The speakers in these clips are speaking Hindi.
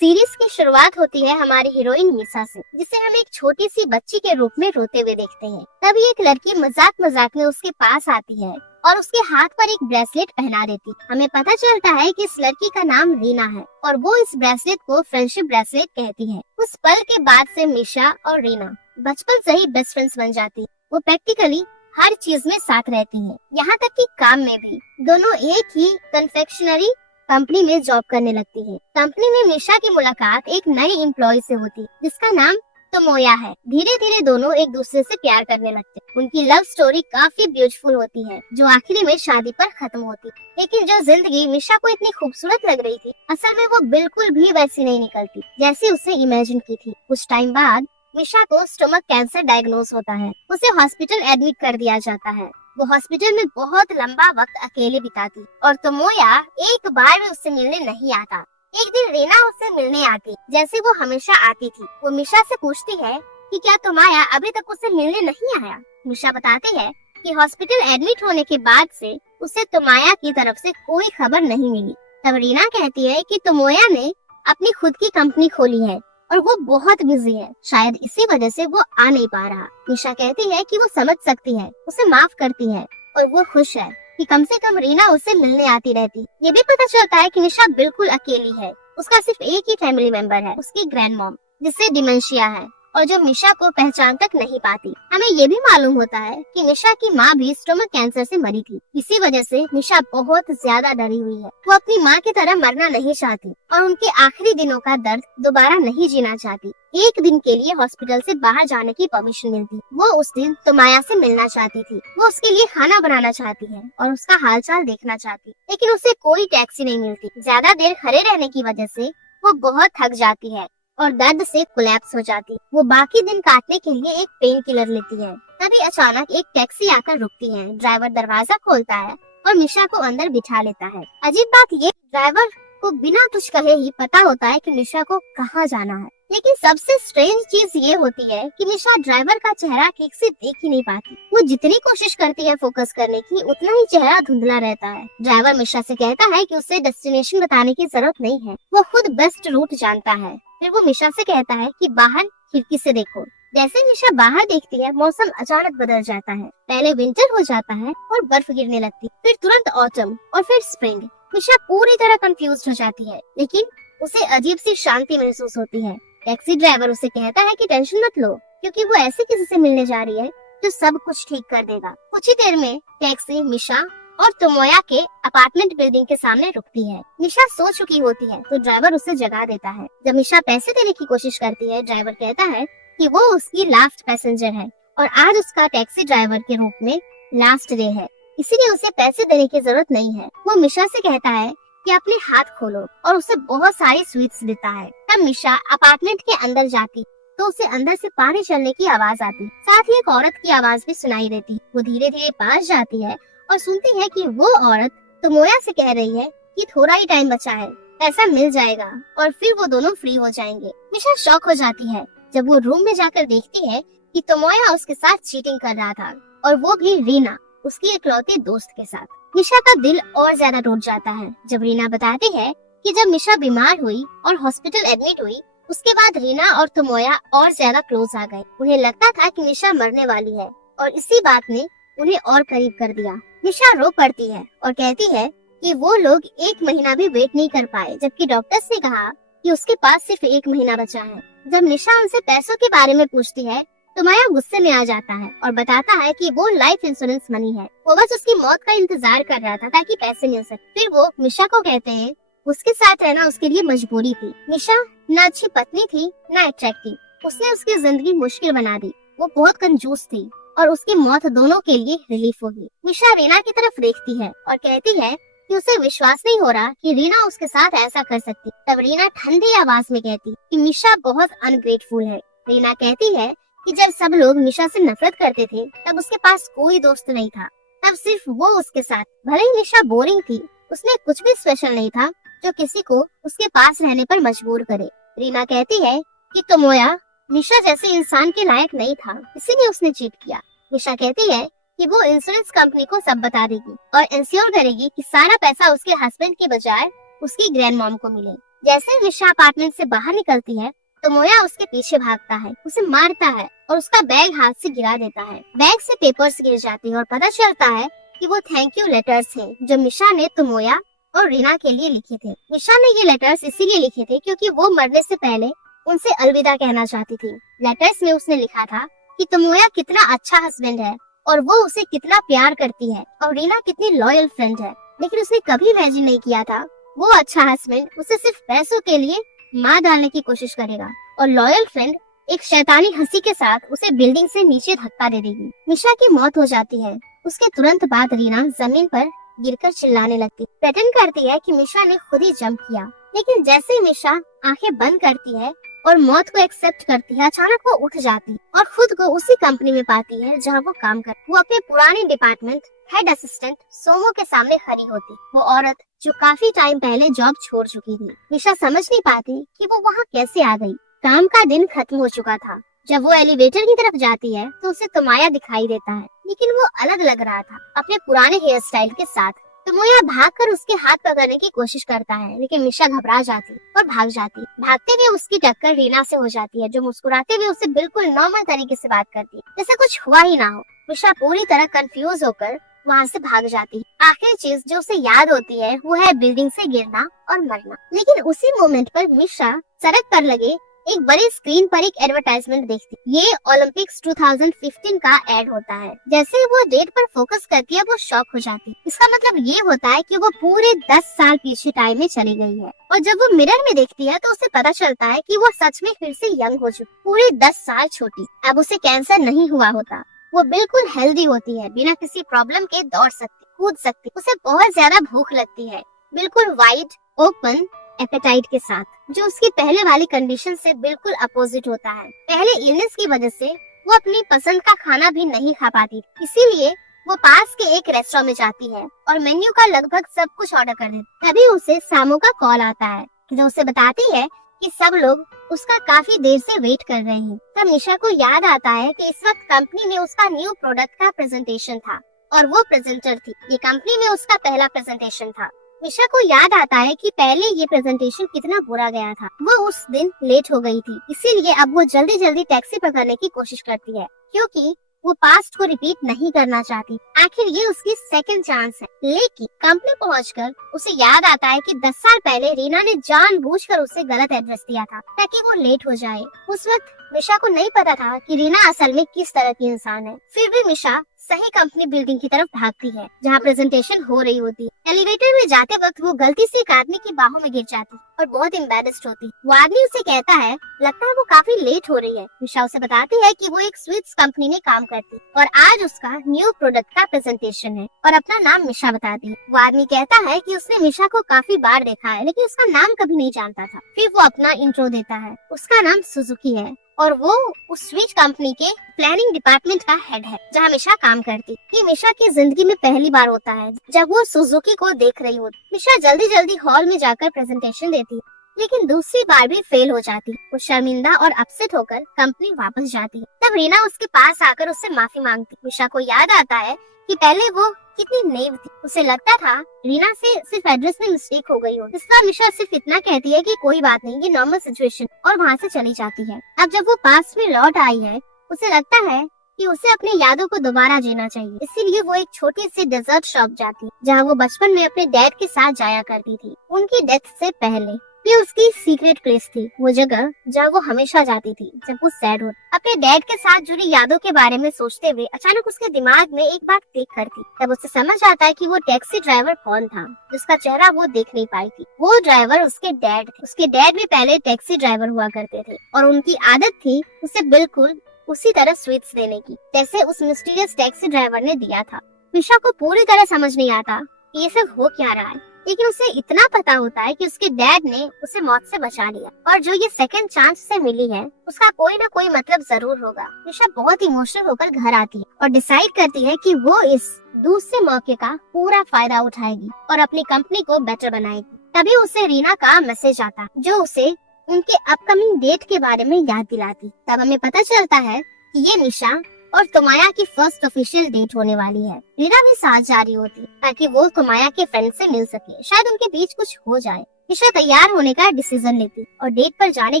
सीरीज की शुरुआत होती है हमारी हीरोइन मिसा से, जिसे हम एक छोटी सी बच्ची के रूप में रोते हुए देखते हैं। तभी एक लड़की मजाक मजाक में उसके पास आती है और उसके हाथ पर एक ब्रेसलेट पहना देती। हमें पता चलता है कि इस लड़की का नाम रीना है और वो इस ब्रेसलेट को फ्रेंडशिप ब्रेसलेट कहती है। उस पल के बाद से मिशा और रीना बचपन से ही बेस्ट फ्रेंड्स बन जाती। वो प्रैक्टिकली हर चीज में साथ रहती है, यहाँ तक कि काम में भी। दोनों एक ही कन्फेक्शनरी कंपनी में जॉब करने लगती है। कंपनी में निशा की मुलाकात एक नई एम्प्लॉय से होती, जिसका नाम तोमोया है। धीरे धीरे दोनों एक दूसरे से प्यार करने लगते। उनकी लव स्टोरी काफी ब्यूटीफुल होती है, जो आखिरी में शादी पर खत्म होती। लेकिन जो जिंदगी निशा को इतनी खूबसूरत लग रही थी, असल में वो बिल्कुल भी वैसी नहीं निकलती जैसी उसने इमेजिन की थी। कुछ टाइम बाद निशा को स्टमक कैंसर डायग्नोज होता है। उसे हॉस्पिटल एडमिट कर दिया जाता है। वो हॉस्पिटल में बहुत लंबा वक्त अकेले बिताती और तोमोया एक बार भी उससे मिलने नहीं आता। एक दिन रीना उससे मिलने आती, जैसे वो हमेशा आती थी। वो मिशा से पूछती है कि क्या तोमोया अभी तक उससे मिलने नहीं आया। मिशा बताती है कि हॉस्पिटल एडमिट होने के बाद से उसे तोमोया की तरफ से कोई खबर नहीं मिली। तब रीना कहती है कि तोमोया ने अपनी खुद की कंपनी खोली है और वो बहुत बिजी है, शायद इसी वजह से वो आ नहीं पा रहा। निशा कहती है कि वो समझ सकती है, उसे माफ करती है और वो खुश है कि कम से कम रीना उससे मिलने आती रहती। ये भी पता चलता है कि निशा बिल्कुल अकेली है। उसका सिर्फ एक ही फैमिली मेंबर है, उसकी ग्रैंड मॉम, जिससे डिमेंशिया है और जो निशा को पहचान तक नहीं पाती। हमें ये भी मालूम होता है कि निशा की माँ भी स्टोमक कैंसर से मरी थी। इसी वजह से निशा बहुत ज्यादा डरी हुई है। वो अपनी माँ की तरह मरना नहीं चाहती और उनके आखिरी दिनों का दर्द दोबारा नहीं जीना चाहती। एक दिन के लिए हॉस्पिटल से बाहर जाने की परमिशन मिलती। वो उस दिन तोमोया से मिलना चाहती थी। वो उसके लिए खाना बनाना चाहती है और उसका हालचाल देखना चाहती, लेकिन उसे कोई टैक्सी नहीं मिलती। ज्यादा देर खड़े रहने की वजह से वो बहुत थक जाती है और दर्द से कोलैप्स हो जाती। वो बाकी दिन काटने के लिए एक पेन किलर लेती है। तभी अचानक एक टैक्सी आकर रुकती है। ड्राइवर दरवाजा खोलता है और निशा को अंदर बिठा लेता है। अजीब बात ये, ड्राइवर को बिना कुछ कहे ही पता होता है कि निशा को कहाँ जाना है। लेकिन सबसे स्ट्रेंज चीज ये होती है कि निशा ड्राइवर का चेहरा ठीक से देख ही नहीं पाती। वो जितनी कोशिश करती है फोकस करने की, उतना ही चेहरा धुंधला रहता है। ड्राइवर निशा से कहता है कि उसे डेस्टिनेशन बताने की जरूरत नहीं है, वो खुद बेस्ट रूट जानता है। फिर वो निशा से कहता है कि बाहर खिड़की से देखो। जैसे निशा बाहर देखती है, मौसम अचानक बदल जाता है। पहले विंटर हो जाता है और बर्फ गिरने लगती, फिर तुरंत ऑटम और फिर स्प्रिंग। निशा पूरी तरह कंफ्यूज हो जाती है, लेकिन उसे अजीब सी शांति महसूस होती है। टैक्सी ड्राइवर उसे कहता है कि टेंशन मत लो, क्योंकि वो ऐसे किसी से मिलने जा रही है जो सब कुछ ठीक कर देगा। कुछ ही देर में टैक्सी निशा और तोमोया के अपार्टमेंट बिल्डिंग के सामने रुकती है। निशा सो चुकी होती है तो ड्राइवर उसे जगा देता है। जब निशा पैसे देने की कोशिश करती है, ड्राइवर कहता है कि वो उसकी लास्ट पैसेंजर है और आज उसका टैक्सी ड्राइवर के रूप में लास्ट डे है, इसीलिए उसे पैसे देने की जरूरत नहीं है। वो निशा से कहता है कि अपने हाथ खोलो और उसे बहुत सारी स्वीट्स देता है। तब निशा अपार्टमेंट के अंदर जाती तो उसे अंदर से पानी चलने की आवाज आती, साथ ही एक औरत की आवाज भी सुनाई देती। वो धीरे धीरे पास जाती है और सुनती है कि वो औरत तोमोया से कह रही है कि थोड़ा ही टाइम बचा है, पैसा मिल जाएगा और फिर वो दोनों फ्री हो जाएंगे। निशा शॉक हो जाती है जब वो रूम में जाकर देखती है कि तोमोया उसके साथ चीटिंग कर रहा था, और वो भी रीना, उसकी इकलौती दोस्त के साथ। निशा का दिल और ज्यादा टूट जाता है जब रीना बताती है कि जब निशा बीमार हुई और हॉस्पिटल एडमिट हुई, उसके बाद रीना और तोमोया और ज्यादा क्लोज आ गए। उन्हें लगता था कि निशा मरने वाली है और इसी बात ने उन्हें और करीब कर दिया। निशा रो पड़ती है और कहती है कि वो लोग 1 महीना भी वेट नहीं कर पाए, जबकि डॉक्टर्स ने कहा कि उसके पास सिर्फ 1 महीना बचा है। जब निशा उनसे पैसों के बारे में पूछती है, तोमोया गुस्से में आ जाता है और बताता है कि वो लाइफ इंश्योरेंस मनी है, वो बस उसकी मौत का इंतजार कर रहा था ताकि पैसे मिल सके। फिर वो निशा को कहते हैं उसके साथ रहना उसके लिए मजबूरी थी। निशा न अच्छी पत्नी थी न अट्रैक्टिव, उसने उसकी जिंदगी मुश्किल बना दी। वो बहुत कंजूस थी और उसकी मौत दोनों के लिए रिलीफ होगी। निशा रीना की तरफ देखती है और कहती है कि उसे विश्वास नहीं हो रहा कि रीना उसके साथ ऐसा कर सकती। तब रीना ठंडी आवाज में कहती कि निशा बहुत अनग्रेटफुल है। रीना कहती है कि जब सब लोग निशा से नफरत करते थे, तब उसके पास कोई दोस्त नहीं था, तब सिर्फ वो उसके साथ। भले ही निशा बोरिंग थी, उसमें कुछ भी स्पेशल नहीं था जो किसी को उसके पास रहने पर मजबूर करे। रीना कहती है कि तोमोया निशा जैसे इंसान के लायक नहीं था, इसीलिए उसने चीट किया। निशा कहती है कि वो इंश्योरेंस कंपनी को सब बता देगी और इंश्योर करेगी कि सारा पैसा उसके हस्बैंड के बजाय उसकी ग्रैंड मॉम को मिले। जैसे मिशा अपार्टमेंट से बाहर निकलती है तो मोया उसके पीछे भागता है, उसे मारता है और उसका बैग हाथ से गिरा देता है। बैग से पेपर्स गिर जाते हैं और पता चलता है कि वो थैंक यू लेटर्स हैं जो मिशा ने तोमोया और रीना के लिए लिखे थे। मिशा ने ये लेटर्स इसीलिए लिखे थे क्योंकि वो मरने से पहले उनसे अलविदा कहना चाहती थी। लेटर्स में उसने लिखा था कि तोमोया कितना अच्छा हस्बैंड है और वो उसे कितना प्यार करती है और रीना कितनी लॉयल फ्रेंड है, लेकिन उसने कभी इमेजिन नहीं किया था वो अच्छा हस्बैंड उसे सिर्फ पैसों के लिए मार डालने की कोशिश करेगा और लॉयल फ्रेंड एक शैतानी हंसी के साथ उसे बिल्डिंग से नीचे धक्का दे देगी। मिशा की मौत हो जाती है। उसके तुरंत बाद रीना जमीन पर गिरकर चिल्लाने लगती, प्रेटेंड करती है कि मिशा ने खुद ही जंप किया। लेकिन जैसे ही मिशा आंखें बंद करती है और मौत को एक्सेप्ट करती है, अचानक वो उठ जाती और खुद को उसी कंपनी में पाती है जहाँ वो काम कर। वो अपने पुराने डिपार्टमेंट हेड असिस्टेंट सोमो के सामने खड़ी होती, वो औरत जो काफी टाइम पहले जॉब छोड़ चुकी थी। मिशा समझ नहीं पाती कि वो वहाँ कैसे आ गई। काम का दिन खत्म हो चुका था। जब वो एलिवेटर की तरफ जाती है तो उसे तोमोया दिखाई देता है, लेकिन वो अलग लग रहा था अपने पुराने हेयर स्टाइल के साथ। तोमोया भागकर उसके हाथ पकड़ने की कोशिश करता है, लेकिन मिशा घबरा जाती और भाग जाती। भागते हुए उसकी टक्कर रीना से हो जाती है जो मुस्कुराते हुए उसे बिल्कुल नॉर्मल तरीके से बात करती है, जैसे कुछ हुआ ही ना हो। मिशा पूरी तरह कंफ्यूज होकर वहाँ से भाग जाती है। आखिरी चीज जो उसे याद होती है वो है बिल्डिंग से गिरना और मरना। लेकिन उसी मोमेंट पर मिशा सड़क पर लगे एक बड़ी स्क्रीन पर एक एडवर्टाइजमेंट देखती। ये ओलंपिक्स 2015 का एड होता है। जैसे वो डेट पर फोकस करती है वो शॉक हो जाती है। इसका मतलब ये होता है कि वो पूरे 10 साल पीछे टाइम में चली गई है और जब वो मिरर में देखती है तो उसे पता चलता है कि वो सच में फिर से यंग हो चुकी, पूरे 10 साल छोटी। अब उसे कैंसर नहीं हुआ होता, वो बिल्कुल हेल्दी होती है, बिना किसी प्रॉब्लम के दौड़ सकती, कूद सकती। उसे बहुत ज्यादा भूख लगती है, बिल्कुल वाइड ओपन एपेटाइट के साथ, जो उसकी पहले वाली कंडीशन से बिल्कुल अपोजिट होता है। पहले इलनेस की वजह से वो अपनी पसंद का खाना भी नहीं खा पाती, इसीलिए वो पास के एक रेस्टोरेंट में जाती है और मेन्यू का लगभग सब कुछ ऑर्डर कर देती। तभी उसे सामो का कॉल आता है जो उसे बताती है कि सब लोग उसका काफी देर से वेट कर रहे हैं। तब निशा को याद आता है कि इस वक्त कंपनी में उसका न्यू प्रोडक्ट का प्रेजेंटेशन था और वो प्रेजेंटर थी। ये कंपनी में उसका पहला प्रेजेंटेशन था। निशा को याद आता है कि पहले ये प्रेजेंटेशन कितना बुरा गया था। वो उस दिन लेट हो गई थी, इसीलिए अब वो जल्दी जल्दी टैक्सी पकड़ने की कोशिश करती है क्योंकि वो पास्ट को रिपीट नहीं करना चाहती। आखिर ये उसकी सेकंड चांस है। लेकिन कंपनी पहुंचकर उसे याद आता है कि 10 साल पहले रीना ने जानबूझकर उसे गलत एड्रेस दिया था ताकि वो लेट हो जाए। उस वक्त मिशा को नहीं पता था कि रीना असल में किस तरह की इंसान है। फिर भी मिशा सही कंपनी बिल्डिंग की तरफ भागती है जहाँ प्रेजेंटेशन हो रही होती है। एलिवेटर में जाते वक्त वो गलती से एक आदमी की बाहों में गिर जाती और बहुत एम्बैरेस्ड होती। वो आदमी उसे कहता है लगता है वो काफी लेट हो रही है। मिशा उसे बताती है कि वो एक स्वीट्स कंपनी में काम करती और आज उसका न्यू प्रोडक्ट का प्रेजेंटेशन है और अपना नाम मिशा बताती है। वो आदमी कहता है कि उसने मिशा को काफी बार देखा है लेकिन उसका नाम कभी नहीं जानता था। फिर वो अपना इंट्रो देता है। उसका नाम सुजुकी है और वो उस स्वीट कंपनी के प्लानिंग डिपार्टमेंट का हेड है जहाँ मिशा काम करती। ये मिशा की जिंदगी में पहली बार होता है जब वो सुजुकी को देख रही होती। मिशा जल्दी जल्दी हॉल में जाकर प्रेजेंटेशन देती लेकिन दूसरी बार भी फेल हो जाती। वो शर्मिंदा और अपसेट होकर कंपनी वापस जाती है। तब रीना उसके पास आकर उससे माफी मांगती। मिशा को याद आता है कि पहले वो कितनी नेव थी। उसे लगता था रीना से सिर्फ एड्रेस में मिस्टेक हो गई हो। इस बार मिशा सिर्फ इतना कहती है कि कोई बात नहीं, ये नॉर्मल सिचुएशन, और वहाँ से चली जाती है। अब जब वो पास में लौट आई है उसे लगता है कि उसे अपनी यादों को दोबारा जीना चाहिए, इसीलिए वो एक छोटी सी डेजर्ट शॉप जाती जहाँ वो बचपन में अपने डैड के साथ जाया करती थी उनकी डेथ से पहले। ये उसकी सीक्रेट प्लेस थी, वो जगह जहाँ वो हमेशा जाती थी जब वो सैड हो। अपने डैड के साथ जुड़ी यादों के बारे में सोचते हुए अचानक उसके दिमाग में एक बात क्लिक करती। तब उसे समझ आता है कि वो टैक्सी ड्राइवर कौन था जिसका चेहरा वो देख नहीं पाई थी। वो ड्राइवर उसके डैड थे। उसके डैड भी पहले टैक्सी ड्राइवर हुआ करते थे और उनकी आदत थी उसे बिल्कुल उसी तरह स्वीट्स देने की जैसे उस मिस्टीरियस टैक्सी ड्राइवर ने दिया था। मिशा को पूरी तरह समझ नहीं आता कि ये सब हो क्या रहा है, लेकिन उसे इतना पता होता है कि उसके डैड ने उसे मौत से बचा लिया और जो ये सेकंड चांस से मिली है उसका कोई ना कोई मतलब जरूर होगा। मिशा बहुत इमोशनल होकर घर आती है और डिसाइड करती है कि वो इस दूसरे मौके का पूरा फायदा उठाएगी और अपनी कंपनी को बेटर बनाएगी। तभी उसे रीना का मैसेज आता जो उसे उनके अपकमिंग डेट के बारे में याद दिलाती। तब हमें पता चलता है कि ये मिशा और तोमोया की फर्स्ट ऑफिशियल डेट होने वाली है। रीना भी साथ जा रही होती ताकि वो तोमोया के फ्रेंड से मिल सके, शायद उनके बीच कुछ हो जाए। मिशा तैयार होने का डिसीजन लेती और डेट पर जाने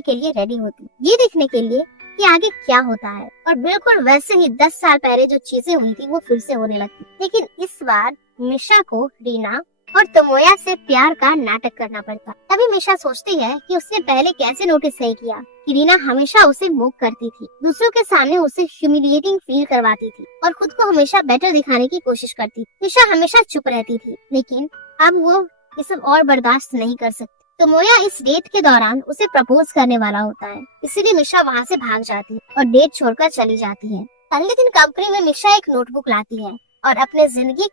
के लिए रेडी होती, ये देखने के लिए कि आगे क्या होता है। और बिल्कुल वैसे ही 10 साल पहले जो चीजें हुई थी वो फिर से होने लगती। लेकिन इस बार मिशा को रीना और तोमोया से प्यार का नाटक करना पड़ता। तभी मिशा सोचती है कि उसने पहले कैसे नोटिस नहीं किया कि रीना हमेशा उसे मोक करती थी, दूसरों के सामने उसे ह्यूमिलिएटिंग फील करवाती थी और खुद को हमेशा बेटर दिखाने की कोशिश करती। मिशा हमेशा चुप रहती थी, लेकिन अब वो ये सब और बर्दाश्त नहीं कर सकती। तोमोया इस डेट के दौरान उसे प्रपोज करने वाला होता है, इसीलिए मिशा वहाँ से भाग जाती है और डेट छोड़कर चली जाती है। अगले दिन कंपनी में मिशा एक नोटबुक लाती है और अपने जिंदगी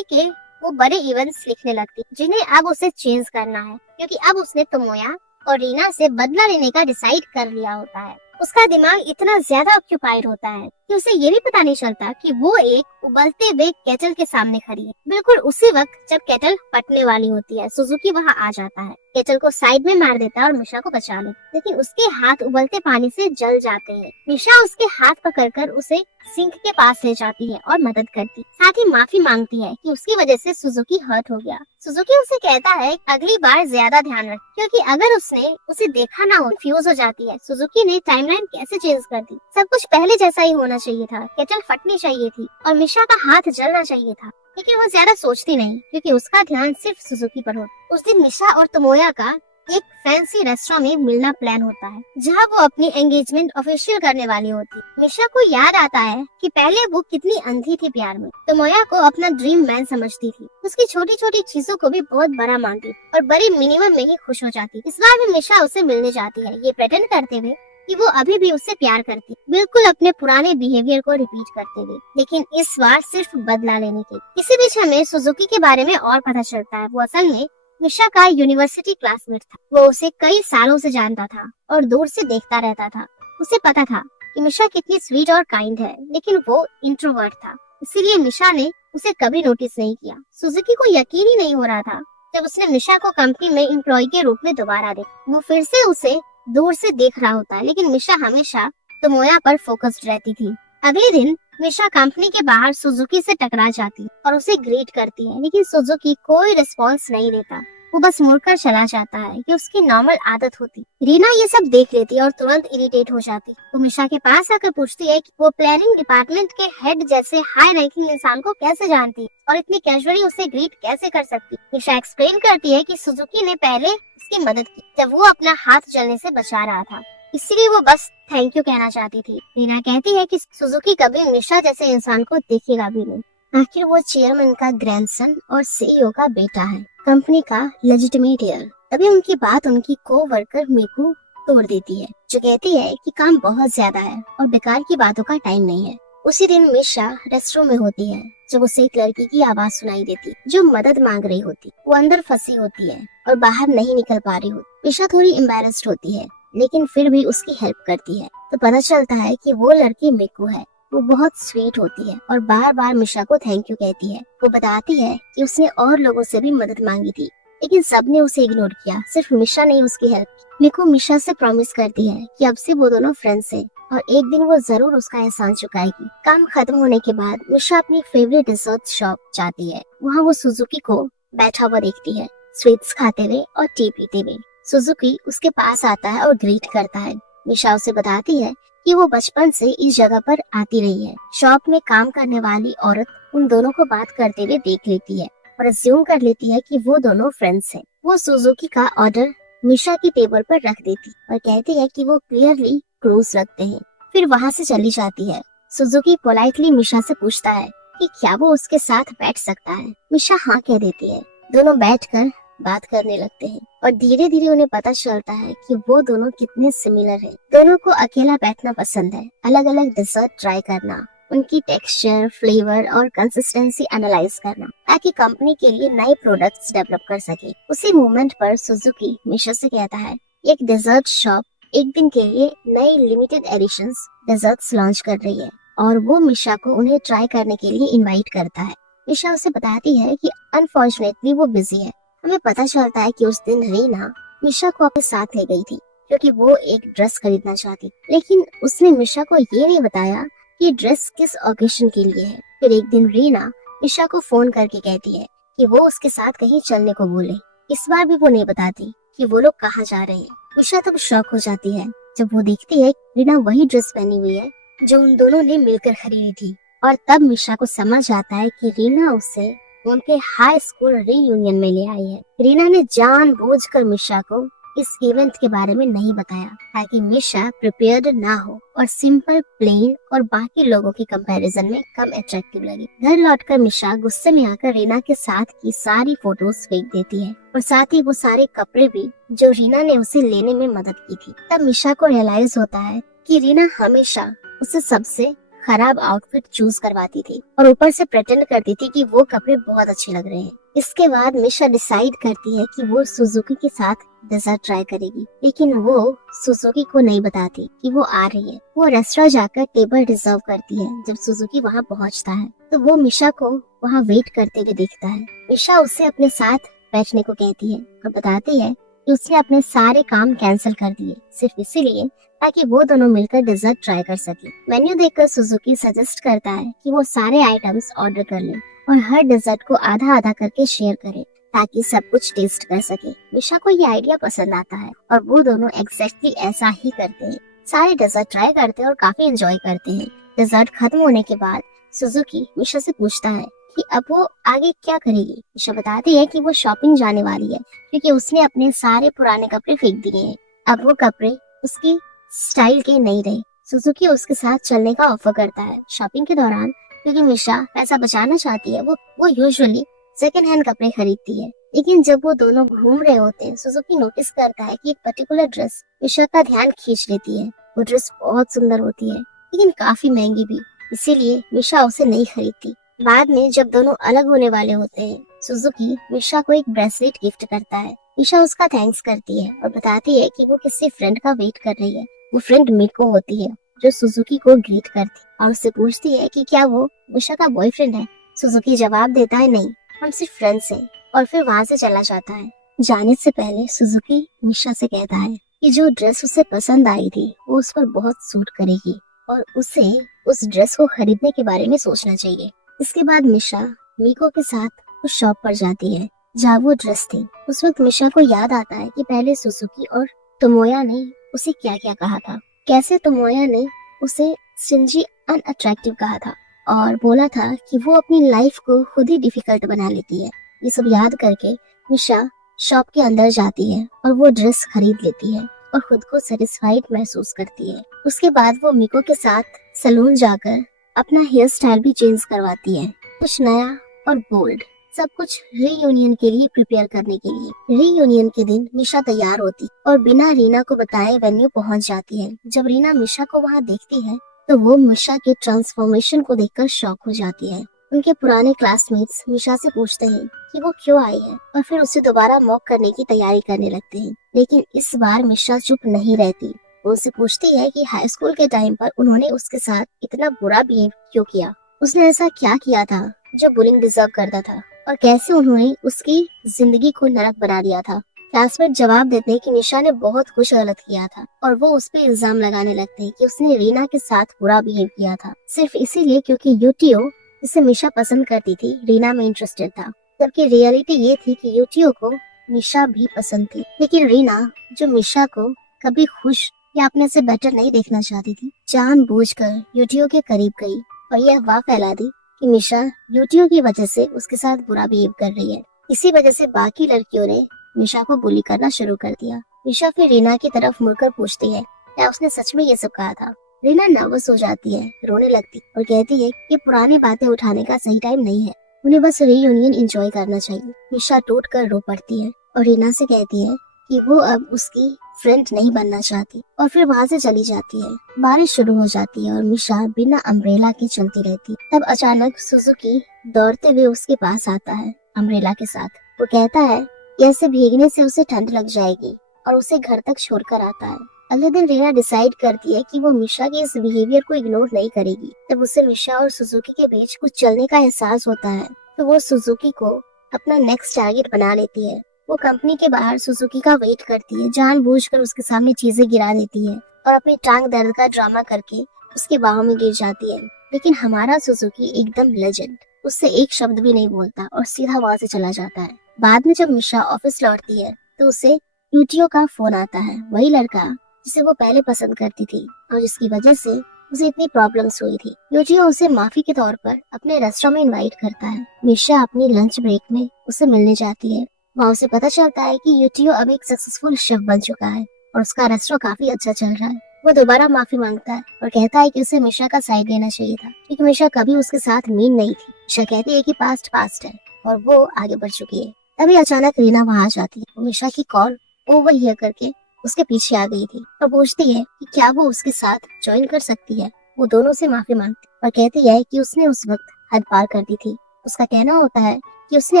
के वो बड़े इवेंट्स लिखने लगती, जिन्हें अब उसे चेंज करना है, क्योंकि अब उसने तोमोया और रीना से बदला लेने का डिसाइड कर लिया होता है। उसका दिमाग इतना ज्यादा ऑक्यूपाइड होता है कि उसे ये भी पता नहीं चलता कि वो एक उबलते हुए केटल के सामने खड़ी है। बिल्कुल उसी वक्त जब केटल फटने वाली होती है, सुजुकी वहाँ आ जाता है, केटल को साइड में मार देता है और मिशा को बचा लेता है, लेकिन उसके हाथ उबलते पानी से जल जाते हैं। मिशा उसके हाथ पकड़कर उसे सिंक के पास ले जाती है और मदद करती, साथ ही माफी मांगती है कि उसकी वजह से सुजुकी हर्ट हो गया। सुजुकी उसे कहता है अगली बार ज्यादा ध्यान रख, क्योंकि अगर उसने उसे देखा ना हो, कंफ्यूज हो जाती है। सुजुकी ने टाइमलाइन कैसे चेंज कर दी, सब कुछ पहले जैसा ही होना चाहिए था, केटल फटनी चाहिए थी और मिशा का हाथ जलना चाहिए था, लेकिन वो ज्यादा सोचती नहीं क्योंकि उसका ध्यान सिर्फ सुजुकी पर होता। उस दिन मिशा और तोमोया का एक फैंसी रेस्टोरेंट में मिलना प्लान होता है, जहां वो अपनी एंगेजमेंट ऑफिशियल करने वाली होती। मिशा को याद आता है कि पहले वो कितनी अंधी थी प्यार में, तोमोया को अपना ड्रीम मैन समझती थी, उसकी छोटी छोटी चीजों को भी बहुत बड़ा मानती और बड़ी मिनिमम में ही खुश हो जाती। इस बार भी मिशा उसे मिलने जाती है, ये प्रेटेंड करते हुए कि वो अभी भी उससे प्यार करती, बिल्कुल अपने पुराने बिहेवियर को रिपीट करते हुए, लेकिन इस बार सिर्फ बदला लेने के। इसी बीच हमें सुजुकी के बारे में और पता चलता है। वो असल में मिशा का यूनिवर्सिटी क्लासमेट था, वो उसे कई सालों से जानता था और दूर से देखता रहता था। उसे पता था कि मिशा कितनी स्वीट और काइंड है, लेकिन वो इंट्रोवर्ट था, इसीलिए मिशा ने उसे कभी नोटिस नहीं किया। सुजुकी को यकीन ही नहीं हो रहा था जब उसने मिशा को कंपनी में एम्प्लॉय के रूप में दोबारा देखा। वो फिर से उसे दूर से देख रहा होता है, लेकिन मिशा हमेशा तोमोया पर फोकस्ड रहती थी। अगले दिन मिशा कंपनी के बाहर सुजुकी से टकरा जाती और उसे ग्रीट करती है, लेकिन सुजुकी कोई रिस्पॉन्स नहीं देता, वो बस मुड़कर चला जाता है, कि उसकी नॉर्मल आदत होती। रीना ये सब देख लेती और तुरंत इरिटेट हो जाती। वो मिशा के पास आकर पूछती है कि वो प्लानिंग डिपार्टमेंट के हेड जैसे हाई रैंकिंग इंसान को कैसे जानती और इतनी कैजुअली उसे ग्रीट कैसे कर सकती। मिशा एक्सप्लेन करती है कि सुजुकी ने पहले उसकी मदद की जब वो अपना हाथ जलने से बचा रहा था, इसलिए वो बस थैंक यू कहना चाहती थी। रीना कहती है कि सुजुकी कभी मिशा जैसे इंसान को देखेगा भी नहीं, आखिर वो चेयरमैन का ग्रैंडसन और सीईओ का बेटा है, कंपनी का लेजिटिमेट हेयर। तभी उनकी बात उनकी को-वर्कर मीकू तोड़ देती है, जो कहती है कि काम बहुत ज्यादा है और बेकार की बातों का टाइम नहीं है। उसी दिन मिशा रेस्टोरेंट में होती है जब उसे एक लड़की की आवाज सुनाई देती जो मदद मांग रही होती। वो अंदर फंसी होती है और बाहर नहीं निकल पा रही होती। मिशा थोड़ी एम्बैरेस्ड होती है, लेकिन फिर भी उसकी हेल्प करती है। तो पता चलता है कि वो लड़की मिकू है। वो बहुत स्वीट होती है और बार बार मिशा को थैंक यू कहती है। वो बताती है कि उसने और लोगों से भी मदद मांगी थी, लेकिन सबने उसे इग्नोर किया, सिर्फ मिशा ने उसकी हेल्प की। मिकू मिशा से प्रॉमिस करती है कि अब से वो दोनों फ्रेंड्स हैं और एक दिन वो जरूर उसका एहसान चुकाएगी। काम खत्म होने के बाद मिशा अपनी फेवरेट डिजर्ट शॉप जाती है। वहाँ वो सुजुकी को बैठा हुआ देखती है, स्वीट्स खाते हुए और टी पीते हुए। सुजुकी उसके पास आता है और ग्रीट करता है। मिशा उसे बताती है कि वो बचपन से इस जगह पर आती रही है। शॉप में काम करने वाली औरत उन दोनों को बात करते हुए देख लेती है और अस्यूम कर लेती है कि वो दोनों फ्रेंड्स हैं। वो सुजुकी का ऑर्डर मिशा की टेबल पर रख देती और कहती है कि वो क्लियरली क्रूज रखते हैं, फिर वहाँ से चली जाती है। सुजुकी पोलाइटली मिशा से पूछता है कि क्या वो उसके साथ बैठ सकता है। मिशा हाँ कह देती है। दोनों बैठकर बात करने लगते हैं और धीरे धीरे उन्हें पता चलता है कि वो दोनों कितने सिमिलर हैं। दोनों को अकेला बैठना पसंद है, अलग अलग डिजर्ट ट्राई करना, उनकी टेक्सचर, फ्लेवर और कंसिस्टेंसी एनालाइज करना, ताकि कंपनी के लिए नए प्रोडक्ट्स डेवलप कर सके। उसी मोमेंट पर सुजुकी मिशा से कहता है एक डिजर्ट शॉप एक दिन के लिए नए लिमिटेड एडिशंस डिजर्ट्स लॉन्च कर रही है और वो मिशा को उन्हें ट्राई करने के लिए इनवाइट करता है। मिशा उसे बताती है कि अनफॉर्चुनेटली वो बिजी है। हमें पता चलता है कि उस दिन रीना मिशा को अपने साथ ले गई थी क्योंकि वो एक ड्रेस खरीदना चाहती, लेकिन उसने मिशा को ये नहीं बताया कि ड्रेस किस ओकेशन के लिए है। फिर एक दिन रीना मिशा को फोन करके कहती है कि वो उसके साथ कहीं चलने को बोले। इस बार भी वो नहीं बताती कि वो लोग कहाँ जा रहे हैं। मिशा तब शॉक हो जाती है जब वो देखती है रीना वही ड्रेस पहनी हुई है जो उन दोनों ने मिलकर खरीदी थी। और तब मिशा को समझ आता है कि रीना उसे उनके हाई स्कूल रीयूनियन में ले आई है। रीना ने जानबूझकर मिशा को इस इवेंट के बारे में नहीं बताया ताकि मिशा प्रिपेयर्ड ना हो और सिंपल, प्लेन और बाकी लोगों के कंपैरिजन में कम अट्रैक्टिव लगे। घर लौटकर मिशा गुस्से में आकर रीना के साथ की सारी फोटोज फेंक देती है और साथ ही वो सारे कपड़े भी जो रीना ने उसे लेने में मदद की थी। तब मिशा को रियलाइज होता है कि रीना हमेशा उसे सबसे खराब आउटफिट चूज करवाती थी और ऊपर से प्रेटेंड करती थी कि वो कपड़े बहुत अच्छे लग रहे हैं। इसके बाद मिशा डिसाइड करती है कि वो सुजुकी के साथ डेजर्ट ट्राई करेगी, लेकिन वो सुजुकी को नहीं बताती कि वो आ रही है। वो रेस्टोरेंट जाकर टेबल रिजर्व करती है। जब सुजुकी वहाँ पहुँचता है तो वो मिशा को वहाँ वेट करते हुए देखता है। मिशा उसे अपने साथ बैठने को कहती है और बताती है कि उसने अपने सारे काम कैंसिल कर दिए सिर्फ इसीलिए ताकि वो दोनों मिलकर डेजर्ट ट्राई कर सके। मेन्यू देखकर सुजुकी सजेस्ट करता है कि वो सारे आइटम्स ऑर्डर कर ले और हर डेजर्ट को आधा आधा करके शेयर करे ताकि सब कुछ टेस्ट कर सके। मिशा को ये आइडिया पसंद आता है और वो दोनों एग्जैक्टली ऐसा ही करते हैं। सारे डेजर्ट ट्राई करते हैं और काफी एंजॉय करते हैं। डेजर्ट खत्म होने के बाद सुजुकी मिशा से पूछता है कि अब वो आगे क्या करेगी। मिशा बताती है कि वो शॉपिंग जाने वाली है क्योंकि उसने अपने सारे पुराने कपड़े फेंक दिए हैं। अब वो कपड़े उसकी स्टाइल के नहीं रहे। सुजुकी उसके साथ चलने का ऑफर करता है। शॉपिंग के दौरान क्योंकि मिशा पैसा बचाना चाहती है वो यूजुअली सेकंड हैंड कपड़े खरीदती है, लेकिन जब वो दोनों घूम रहे होते हैं सुजुकी नोटिस करता है कि एक पर्टिकुलर ड्रेस मिशा का ध्यान खींच लेती है। वो ड्रेस बहुत सुंदर होती है लेकिन काफी महंगी भी, इसीलिए मिशा उसे नहीं खरीदती। बाद में जब दोनों अलग होने वाले होते हैं सुजुकी मिशा को एक ब्रेसलेट गिफ्ट करता है। मिशा उसका थैंक्स करती है और बताती है कि वो किसी फ्रेंड का वेट कर रही है। वो फ्रेंड मिको होती है जो सुजुकी को ग्रीट करती और उससे पूछती है कि क्या वो मिशा का बॉयफ्रेंड है। सुजुकी जवाब देता है नहीं, हम सिर्फ फ्रेंड्स हैं, और फिर वहाँ से चला जाता है। जाने से पहले सुजुकी मिशा से कहता है कि जो ड्रेस उसे पसंद आई थी वो उस पर बहुत सूट करेगी और उसे उस ड्रेस को खरीदने के बारे में सोचना चाहिए। इसके बाद मिशा मिको के साथ उस शॉप पर जाती है जहाँ वो ड्रेस थी। उस वक्त मिशा को याद आता है कि पहले सुजुकी और तोमोया ने उसे क्या क्या कहा था। कैसे तोमोया ने उसे स्टिंजी, अनअट्रैक्टिव कहा था और बोला था कि वो अपनी लाइफ को खुद ही डिफिकल्ट बना लेती है। ये सब याद करके मिशा शॉप के अंदर जाती है और वो ड्रेस खरीद लेती है और खुद को सेटिस्फाइड महसूस करती है। उसके बाद वो मिको के साथ सैलून जाकर अपना हेयर स्टाइल भी चेंज करवाती है, कुछ नया और बोल्ड, सब कुछ रीयूनियन के लिए प्रिपेयर करने के लिए। रीयूनियन के दिन मिशा तैयार होती और बिना रीना को बताए वेन्यू पहुंच जाती है। जब रीना मिशा को वहां देखती है तो वो मिशा के ट्रांसफॉर्मेशन को देखकर शॉक हो जाती है। उनके पुराने क्लासमेट्स मिशा से पूछते हैं कि वो क्यों आई है और फिर उसे दोबारा मॉक करने की तैयारी करने लगते हैं, लेकिन इस बार मिशा चुप नहीं रहती। वो उससे पूछती है कि हाई स्कूल के टाइम पर उन्होंने उसके साथ इतना बुरा बिहेव क्यों किया, उसने ऐसा क्या किया था जो बुलिंग डिजर्व करता था और कैसे उन्होंने उसकी जिंदगी को नरक बना दिया था। क्लासमेट जवाब देते हैं कि निशा ने बहुत कुछ गलत किया था और वो उस पे इल्जाम लगाने लगते हैं कि उसने रीना के साथ बुरा बिहेव किया था सिर्फ इसीलिए क्योंकि यूटीओ जिसे मिशा पसंद करती थी रीना में इंटरेस्टेड था, जबकि रियलिटी ये थी कि यूटीओ को मिशा भी पसंद थी। लेकिन रीना जो मिशा को कभी खुश या अपने से बेटर नहीं देखना चाहती थी, जानबूझकर यूटीओ के करीब गई और यह अफवाह फैला दी कि मिशा यूटीओ की वजह से उसके साथ बुरा बिहेव कर रही है। इसी वजह से बाकी लड़कियों ने मिशा को बुली करना शुरू कर दिया। मिशा फिर रीना की तरफ मुड़कर पूछती है क्या उसने सच में ये सब कहा था। रीना नर्वस हो जाती है, रोने लगती और कहती है कि पुरानी बातें उठाने का सही टाइम नहीं है, उन्हें बस रीयूनियन एंजॉय करना चाहिए। मिशा टूट कर रो पड़ती है और रीना से कहती है कि वो अब उसकी फ्रेंड नहीं बनना चाहती और फिर वहाँ से चली जाती है। बारिश शुरू हो जाती है और मिशा बिना अम्ब्रेला के चलती रहती। तब अचानक सुजुकी दौड़ते हुए उसके पास आता है अम्ब्रेला के साथ। वो कहता है कि ऐसे भीगने से उसे ठंड लग जाएगी और उसे घर तक छोड़कर आता है। अगले दिन रीना डिसाइड करती है कि वो मिशा के इस बिहेवियर को इग्नोर नहीं करेगी। जब उसे मिशा और सुजुकी के बीच कुछ चलने का एहसास होता है तो वो सुजुकी को अपना नेक्स्ट टारगेट बना लेती है। वो कंपनी के बाहर सुजुकी का वेट करती है, जानबूझकर उसके सामने चीजें गिरा देती है और अपनी टांग दर्द का ड्रामा करके उसके बाहों में गिर जाती है। लेकिन हमारा सुजुकी एकदम लेजेंड उससे एक शब्द भी नहीं बोलता और सीधा वहां से चला जाता है। बाद में जब मिशा ऑफिस लौटती है तो उसे यूटियो का फोन आता है, वही लड़का जिसे वो पहले पसंद करती थी और जिसकी वजह से उसे इतनी प्रॉब्लम्स हुई थी। यूटियो उसे माफी के तौर पर अपने रेस्टोरेंट में इनवाइट करता है। मिशा अपनी लंच ब्रेक में उसे मिलने जाती है। वहाँ उसे पता चलता है कि यूटियो अब एक सक्सेसफुल शेफ बन चुका है और उसका रेस्टोरेंट काफी अच्छा चल रहा है। वो दोबारा माफी मांगता है और कहता है कि उसे मिशा का साइड लेना चाहिए था क्योंकि मिशा कभी उसके साथ मीन नहीं थी। मिशा कहती है कि पास्ट पास्ट है और वो आगे बढ़ चुकी है। तभी अचानक रीना वहाँ आ जाती है। वो मिशा की कॉल ओवरहियर करके उसके पीछे आ गई थी और पूछती है कि क्या वो उसके साथ ज्वाइन कर सकती है। वो दोनों से माफी मांगती और कहती है कि उसने उस वक्त हद पार कर दी थी। उसका कहना होता है कि उसने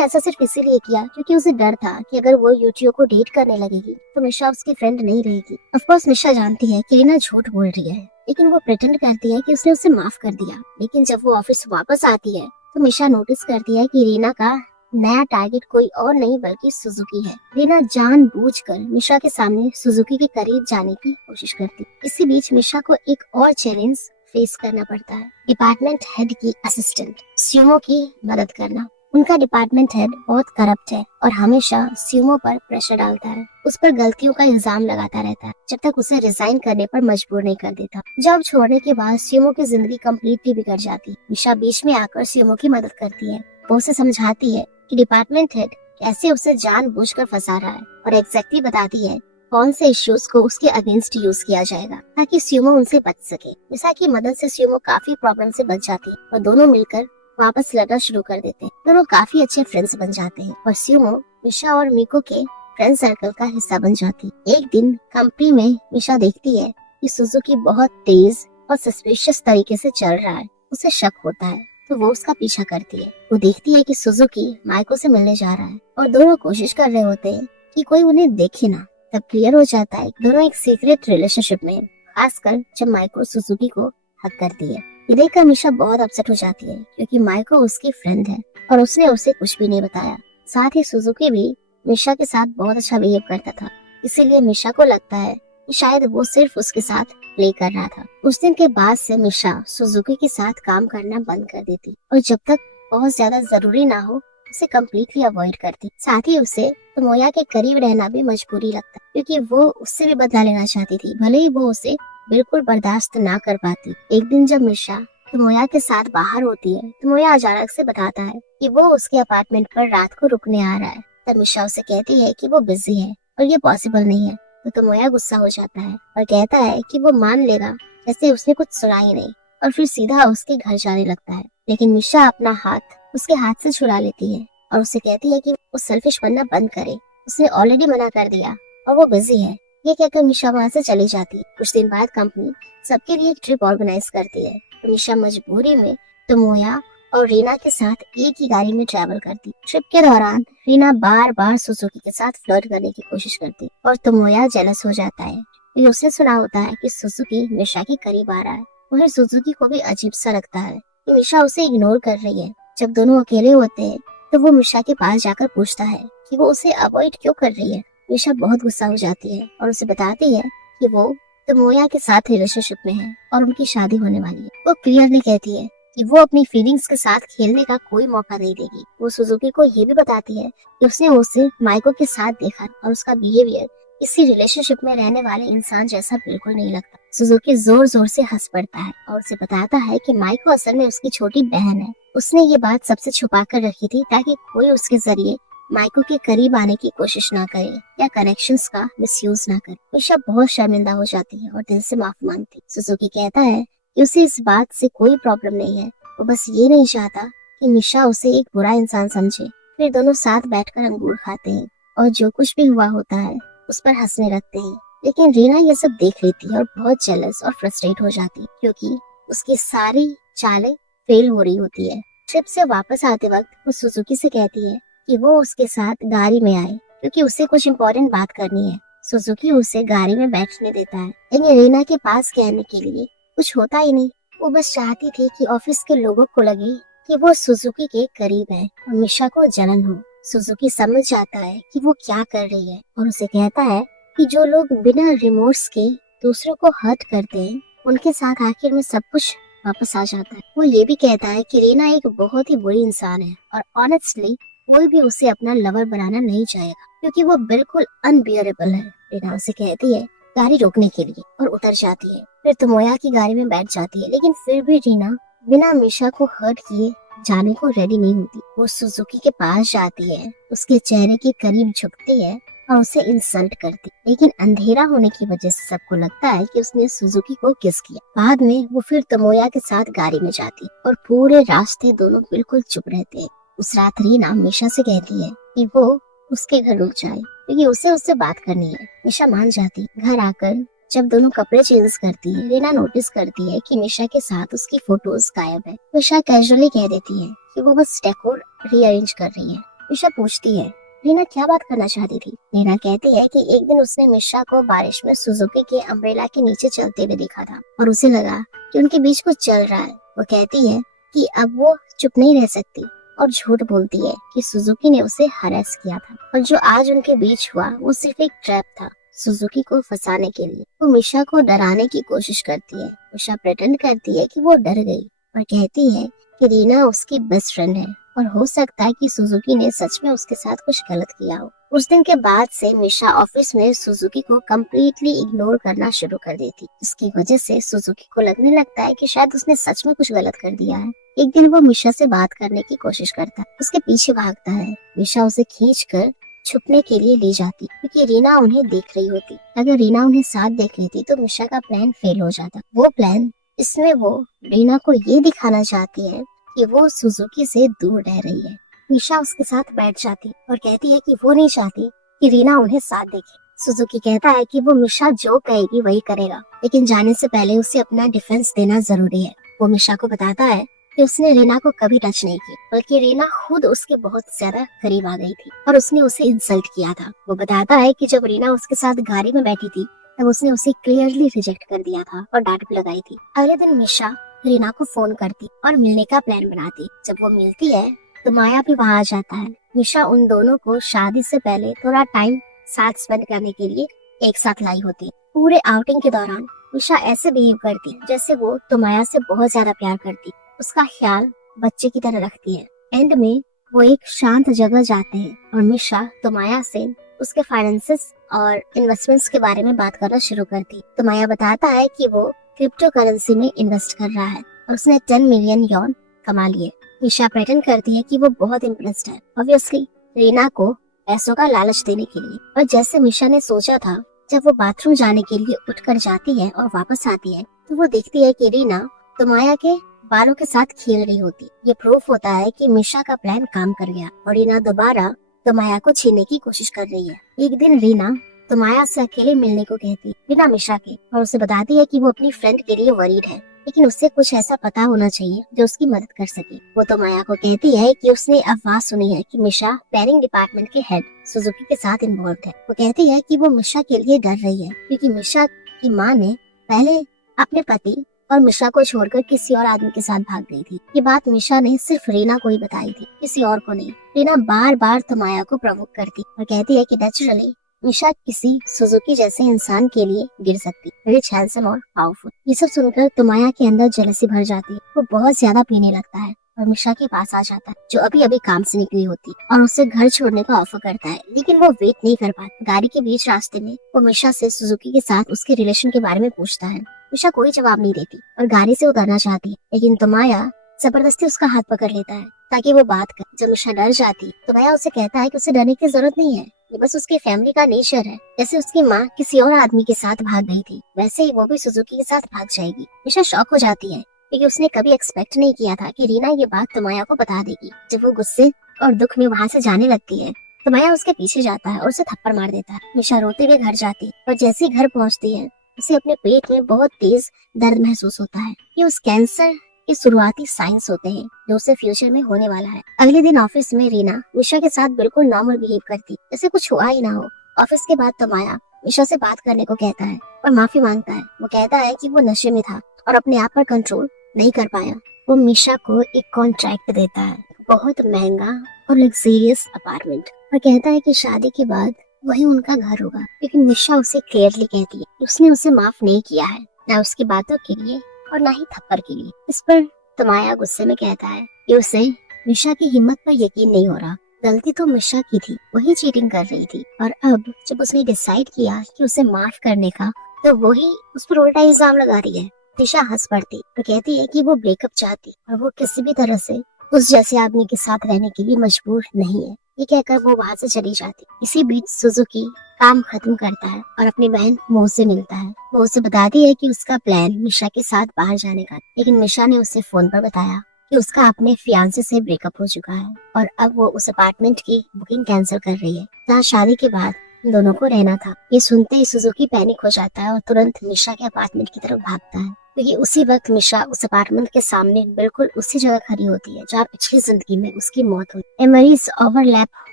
ऐसा सिर्फ इसीलिए किया क्योंकि उसे डर था कि अगर वो यूटियो को डेट करने लगेगी तो मिशा उसकी फ्रेंड नहीं रहेगी। ऑफ कोर्स मिशा जानती है कि रीना झूठ बोल रही है, लेकिन वो प्रिटेंड करती है कि उसने उसे माफ कर दिया। लेकिन जब वो ऑफिस वापस आती है तो मिशा नोटिस करती है कि रीना का नया टारगेट कोई और नहीं बल्कि सुजुकी है। रीना जानबूझकर मिशा के सामने सुजुकी के करीब जाने की कोशिश करती। इसी बीच मिशा को एक और चैलेंज फेस करना पड़ता है, डिपार्टमेंट हेड की असिस्टेंट स्यूमो की मदद करना। उनका डिपार्टमेंट हेड बहुत करप्ट है और हमेशा स्यूमो पर प्रेशर डालता है, उस पर गलतियों का इल्जाम लगाता रहता है जब तक उसे रिजाइन करने पर मजबूर नहीं कर देता। जॉब छोड़ने के बाद स्यूमो की जिंदगी कम्प्लीटली बिगड़ जाती है। मिशा बीच में आकर स्यूमो की मदद करती है। वो उसे समझाती है कि डिपार्टमेंट हेड कैसे उसे जानबूझकर फंसा रहा है और एग्जैक्टली बताती है कौन से इश्यूज को उसके अगेंस्ट यूज किया जाएगा ताकि स्यूमो उनसे बच सके। मिशा की मदद से स्यूमो काफी प्रॉब्लम से बच जाती है और दोनों मिलकर वापस लड़ना शुरू कर देते हैं। दोनों काफी अच्छे फ्रेंड्स बन जाते हैं और स्यूमो मिशा और मिको के फ्रेंड सर्कल का हिस्सा बन जाती है। एक दिन कंपनी में मिशा देखती है कि सुजुकी बहुत तेज और सस्पिशियस तरीके से चल रहा है। उसे शक होता है तो वो उसका पीछा करती है। वो देखती है कि सुजुकी माइको से मिलने जा रहा है और दोनों कोशिश कर रहे होते हैं कि कोई उन्हें देखे ना। तब क्लियर हो जाता है कि दोनों एक सीक्रेट रिलेशनशिप में, खासकर जब माइको सुजुकी को हक करती है। ये देखकर मिशा बहुत अपसेट हो जाती है क्योंकि माइको उसकी फ्रेंड है और उसने उसे कुछ भी नहीं बताया। साथ ही सुजुकी भी मिशा के साथ बहुत अच्छा बिहेव करता था, इसीलिए मिशा को लगता है कि शायद वो सिर्फ उसके साथ प्ले कर रहा था। उस दिन के बाद से मिशा सुजुकी के साथ काम करना बंद कर देती और जब तक बहुत ज्यादा जरूरी ना हो उसे कम्प्लीटली अवॉइड करती। साथ ही उसे तोमोया के करीब रहना भी मजबूरी लगता क्योंकि वो उससे भी बदला लेना चाहती थी, भले ही वो उसे बिल्कुल बर्दाश्त ना कर पाती। एक दिन जब मिशा तोमोया के साथ बाहर होती है, तोमोया अचानक से बताता है कि वो उसके अपार्टमेंट पर रात को रुकने आ रहा है। तब मिशा उसे कहती है कि वो बिजी है और ये पॉसिबल नहीं है। तो तोमोया गुस्सा हो जाता है और कहता है कि वो मान लेगा जैसे उसने कुछ सुना ही नहीं और फिर सीधा उसके घर जाने लगता है। लेकिन मिशा अपना हाथ उसके हाथ से छुड़ा लेती है और उसे कहती है कि वो सेल्फिश बनना बंद करे, उसने ऑलरेडी मना कर दिया और वो बिजी है। ये कहकर मिशा वहाँ से चली जाती है। कुछ दिन बाद कंपनी सबके लिए एक ट्रिप ऑर्गेनाइज करती है। तो मिशा मजबूरी में तोमोया और रीना के साथ एक ही गाड़ी में ट्रैवल करती। ट्रिप के दौरान रीना बार बार सुजुकी के साथ फ्लर्ट करने की कोशिश करती और तोमोया जेलस हो जाता है क्योंकि उसने सुना होता है कि सुजुकी मिशा के करीब आ रहा है। वहीं सुजुकी को भी अजीब सा लगता है कि मिशा उसे इग्नोर कर रही है। जब दोनों अकेले होते हैं तो वो मिशा के पास जाकर पूछता है कि वो उसे अवॉइड क्यों कर रही है। मिशा बहुत गुस्सा हो जाती है और उसे बताती है कि वो तोमोया के साथ रिलेशनशिप में है और उनकी शादी होने वाली है। वो क्लियरली कहती है कि वो अपनी फीलिंग्स के साथ खेलने का कोई मौका नहीं देगी। वो सुजुकी को ये भी बताती है कि उसने उसे माइको के साथ देखा और उसका बिहेवियर इसी रिलेशनशिप में रहने वाले इंसान जैसा बिल्कुल नहीं लगता। सुजुकी जोर जोर से हंस पड़ता है और उसे बताता है कि माइको असल में उसकी छोटी बहन है। उसने ये बात सबसे छुपा कर रखी थी ताकि कोई उसके जरिए माइको के करीब आने की कोशिश ना करे या कनेक्शंस का मिसयूज ना करे। मिशा बहुत शर्मिंदा हो जाती है और दिल से माफी मांगती। सुजुकी कहता है कि उसे इस बात से कोई प्रॉब्लम नहीं है, वो बस ये नहीं चाहता कि मिशा उसे एक बुरा इंसान समझे। फिर दोनों साथ बैठकर अंगूर खाते हैं और जो कुछ भी हुआ होता है उस पर हंसने लगते हैं। लेकिन रीना ये सब देख लेती है और बहुत जेलस और फ्रस्ट्रेट हो जाती है क्योंकि उसकी सारी चालें फेल हो रही होती है। ट्रिप से वापस आते वक्त वो सुजुकी से कहती है कि वो उसके साथ गाड़ी में आए क्योंकि उसे कुछ इम्पोर्टेंट बात करनी है। सुजुकी उसे गाड़ी में बैठने देता है लेकिन रीना के पास कहने के लिए कुछ होता ही नहीं। वो बस चाहती थी कि ऑफिस के लोगों को लगे कि वो सुजुकी के करीब है और मिशा को जलन हो। सुजुकी समझ जाता है कि वो क्या कर रही है और उसे कहता है कि जो लोग बिना रिमोर्स के दूसरों को हर्ट करते हैं उनके साथ आखिर में सब कुछ वापस आ जाता है। वो ये भी कहता है कि रीना एक बहुत ही बुरी इंसान है और ऑनेस्टली कोई भी उसे अपना लवर बनाना नहीं चाहेगा क्योंकि वो बिल्कुल अनबियरेबल है। रीना उसे कहती है गाड़ी रोकने के लिए और उतर जाती है। फिर तोमोया की गाड़ी में बैठ जाती है, लेकिन फिर भी रीना बिना मिशा को हर्ट किए जाने को रेडी नहीं होती। वो सुजुकी के पास जाती है, उसके चेहरे के करीब झुकती है और उसे इंसल्ट करती, लेकिन अंधेरा होने की वजह से सबको लगता है कि उसने सुजुकी को किस किया। बाद में वो फिर तोमोया के साथ गाड़ी में जाती और पूरे रास्ते दोनों बिल्कुल चुप रहते हैं। उस रात रीना मिशा से कहती है कि वो उसके घर रुक जाए क्योंकि उसे उससे बात करनी है। मिशा मान जाती। घर आकर जब दोनों कपड़े चेंज करती है, रीना नोटिस करती है कि मिशा के साथ उसकी फोटोज गायब है। मिशा कैजुअली कह देती है कि वो बस डेकोर रीअरेंज कर रही है। मिशा पूछती है रीना क्या बात करना चाहती थी। रीना कहती है कि एक दिन उसने मिशा को बारिश में सुजुकी के अम्ब्रेला के नीचे चलते हुए देखा था और उसे लगा कि उनके बीच कुछ चल रहा है। वो कहती है कि अब वो चुप नहीं रह सकती और झूठ बोलती है कि सुजुकी ने उसे हरास किया था और जो आज उनके बीच हुआ वो सिर्फ एक ट्रैप था सुजुकी को फंसाने के लिए। वो मिशा को डराने की कोशिश करती है। मिशा प्रेटेंड करती है कि वो डर गई और कहती है कि रीना उसकी बेस्ट फ्रेंड है और हो सकता है कि सुजुकी ने सच में उसके साथ कुछ गलत किया हो। उस दिन के बाद से मिशा ऑफिस में सुजुकी को कम्प्लीटली इग्नोर करना शुरू कर देती। इसकी वजह से सुजुकी को लगने लगता है कि शायद उसने सच में कुछ गलत कर दिया है। एक दिन वो मिशा से बात करने की कोशिश करता है, उसके पीछे भागता है। मिशा उसे खींचकर छुपने के लिए ले जाती क्योंकि रीना उन्हें देख रही होती। अगर रीना उन्हें साथ देख लेती तो मिशा का प्लान फेल हो जाता। वो प्लान इसमें वो रीना को ये दिखाना चाहती है कि वो सुजुकी से दूर रह रही है। मिशा उसके साथ बैठ जाती और कहती है कि वो नहीं चाहती कि रीना उन्हें साथ देखे। सुजुकी कहता है कि वो मिशा जो कहेगी वही करेगा, लेकिन जाने से पहले उसे अपना डिफेंस देना जरूरी है। वो मिशा को बताता है कि उसने रीना को कभी टच नहीं किया, बल्कि रीना खुद उसके बहुत ज्यादा करीब आ गई थी और उसने उसे इंसल्ट किया था। वो बताता है कि जब रीना उसके साथ गाड़ी में बैठी थी तब उसने उसे क्लियरली रिजेक्ट कर दिया था और डांट भी लगाई थी। अगले दिन मिशा रीना को फोन करती और मिलने का प्लान बनाती। जब वो मिलती है तो माया भी वहाँ आ जाता है। मिशा उन दोनों को शादी से पहले थोड़ा टाइम साथ स्पेंड करने के लिए एक साथ लाई होती। पूरे आउटिंग के दौरान मिशा ऐसे बिहेव करती जैसे वो तोमाया से बहुत ज्यादा प्यार करती, उसका ख्याल बच्चे की तरह रखती है। एंड में वो एक शांत जगह जाते हैं और मिशा तोमाया से उसके फाइनेंसेस और इन्वेस्टमेंट्स के बारे में बात करना शुरू करती। तोमाया बताता है कि वो क्रिप्टो करेंसी में इन्वेस्ट कर रहा है और उसने 10 मिलियन यॉन कमा लिए। मिशा प्रेटेंड करती है कि वो बहुत इम्प्रेस्ड है, ऑब्वियसली रीना को पैसों का लालच देने के लिए। और जैसे मिशा ने सोचा था, जब वो बाथरूम जाने के लिए उठकर जाती है और वापस आती है तो वो देखती है कि रीना तोमाया के बालों के साथ खेल रही होती। ये प्रूफ होता है कि मिशा का प्लान काम कर गया और रीना दोबारा तोमाया को छीनने की कोशिश कर रही है। एक दिन रीना तोमाया से अकेले मिलने को कहती बिना मिशा के और उसे बताती है कि वो अपनी फ्रेंड के लिए वरीड है, लेकिन उससे कुछ ऐसा पता होना चाहिए जो उसकी मदद कर सके। वो तोमाया को कहती है कि उसने अफवाह सुनी है कि मिशा प्लानिंग डिपार्टमेंट के हेड सुजुकी के साथ इन्वॉल्व है। वो कहती है कि वो मिशा के लिए डर रही है क्योंकि मिशा की माँ ने पहले अपने पति और मिशा को छोड़कर किसी और आदमी के साथ भाग गई थी। ये बात मिशा ने सिर्फ रीना को ही बताई थी, किसी और को नहीं। रीना बार बार तोमाया को प्रवोक करती और कहती है कि नेचुरली मिशा किसी सुजुकी जैसे इंसान के लिए गिर सकती, रिच, हैंडसम और पावरफुल। ये सब सुनकर तोमाया के अंदर जेलसी भर जाती है। वो बहुत ज्यादा पीने लगता है और मिशा के पास आ जाता है जो अभी अभी काम से निकली होती और उसे घर छोड़ने का ऑफर करता है, लेकिन वो वेट नहीं कर पाता। गाड़ी के बीच रास्ते में वो मिशा से सुजुकी के साथ उसके रिलेशन के बारे में पूछता है। मिशा कोई जवाब नहीं देती और गाड़ी से उतरना चाहती है, लेकिन तोमाया जबरदस्ती उसका हाथ पकड़ लेता है ताकि वो बात करे। जब मिशा डर जाती तोमाया उसे कहता है कि उसे डरने की जरूरत नहीं है, ये बस उसकी फैमिली का नेचर है। जैसे उसकी माँ किसी और आदमी के साथ भाग गई थी, वैसे ही वो भी सुजुकी के साथ भाग जाएगी। मिशा शॉक हो जाती है क्योंकि उसने कभी एक्सपेक्ट नहीं किया था कि रीना ये बात तोमाया को बता देगी। जब वो गुस्से और दुख में वहाँ से जाने लगती है, तोमाया उसके पीछे जाता है और उसे थप्पड़ मार देता है। मिशा रोते हुए घर जाती है और जैसे ही घर पहुँचती है उसे अपने पेट में बहुत तेज दर्द महसूस होता है। ये उस कैंसर के शुरुआती साइंस होते हैं जो उसे फ्यूचर में होने वाला है। अगले दिन ऑफिस में रीना मिशा के साथ बिल्कुल नॉर्मल बिहेव करती, जैसे कुछ हुआ ही ना हो। ऑफिस के बाद तोमाया मिशा से बात करने को कहता है और माफी मांगता है। वो कहता है कि वो नशे में था और अपने आप पर कंट्रोल नहीं कर पाया। वो मिशा को एक कॉन्ट्रैक्ट देता है, बहुत महंगा और लग्जरियस अपार्टमेंट, और कहता है कि शादी के बाद वही उनका घर होगा। लेकिन मिशा उसे क्लियरली कहती है कि उसने उसे माफ नहीं किया है, ना उसकी बातों के लिए और ना ही थप्पड़ के लिए। इस पर तमाया गुस्से में कहता है कि उसे मिशा की हिम्मत पर यकीन नहीं हो रहा। गलती तो मिशा की थी, वही चीटिंग कर रही थी, और अब जब उसने डिसाइड किया कि उसे माफ करने का, तो वही उस पर उल्टा इल्जाम लगा रही है। निशा हंस पड़ती और कहती है कि वो ब्रेकअप चाहती और वो किसी भी तरह से उस जैसे आदमी के साथ रहने के लिए मजबूर नहीं है। ये कहकर वो वहाँ से चली जाती। इसी बीच सुजुकी काम खत्म करता है और अपनी बहन मो से मिलता है। वो उसे बताती है कि उसका प्लान मिशा के साथ बाहर जाने का, लेकिन मिशा ने उसे फोन पर बताया कि उसका अपने फियांसे से ब्रेकअप हो चुका है और अब वो उस अपार्टमेंट की बुकिंग कैंसिल कर रही है जहाँ शादी के बाद दोनों को रहना था। ये सुनते ही सुजुकी पैनिक हो जाता है और तुरंत मिशा के अपार्टमेंट की तरफ भागता है, क्योंकि उसी वक्त मिशा उस अपार्टमेंट के सामने बिल्कुल उसी जगह खड़ी होती है जहाँ पिछली जिंदगी में उसकी मौत हुई। मेमोरीज ओवरलैप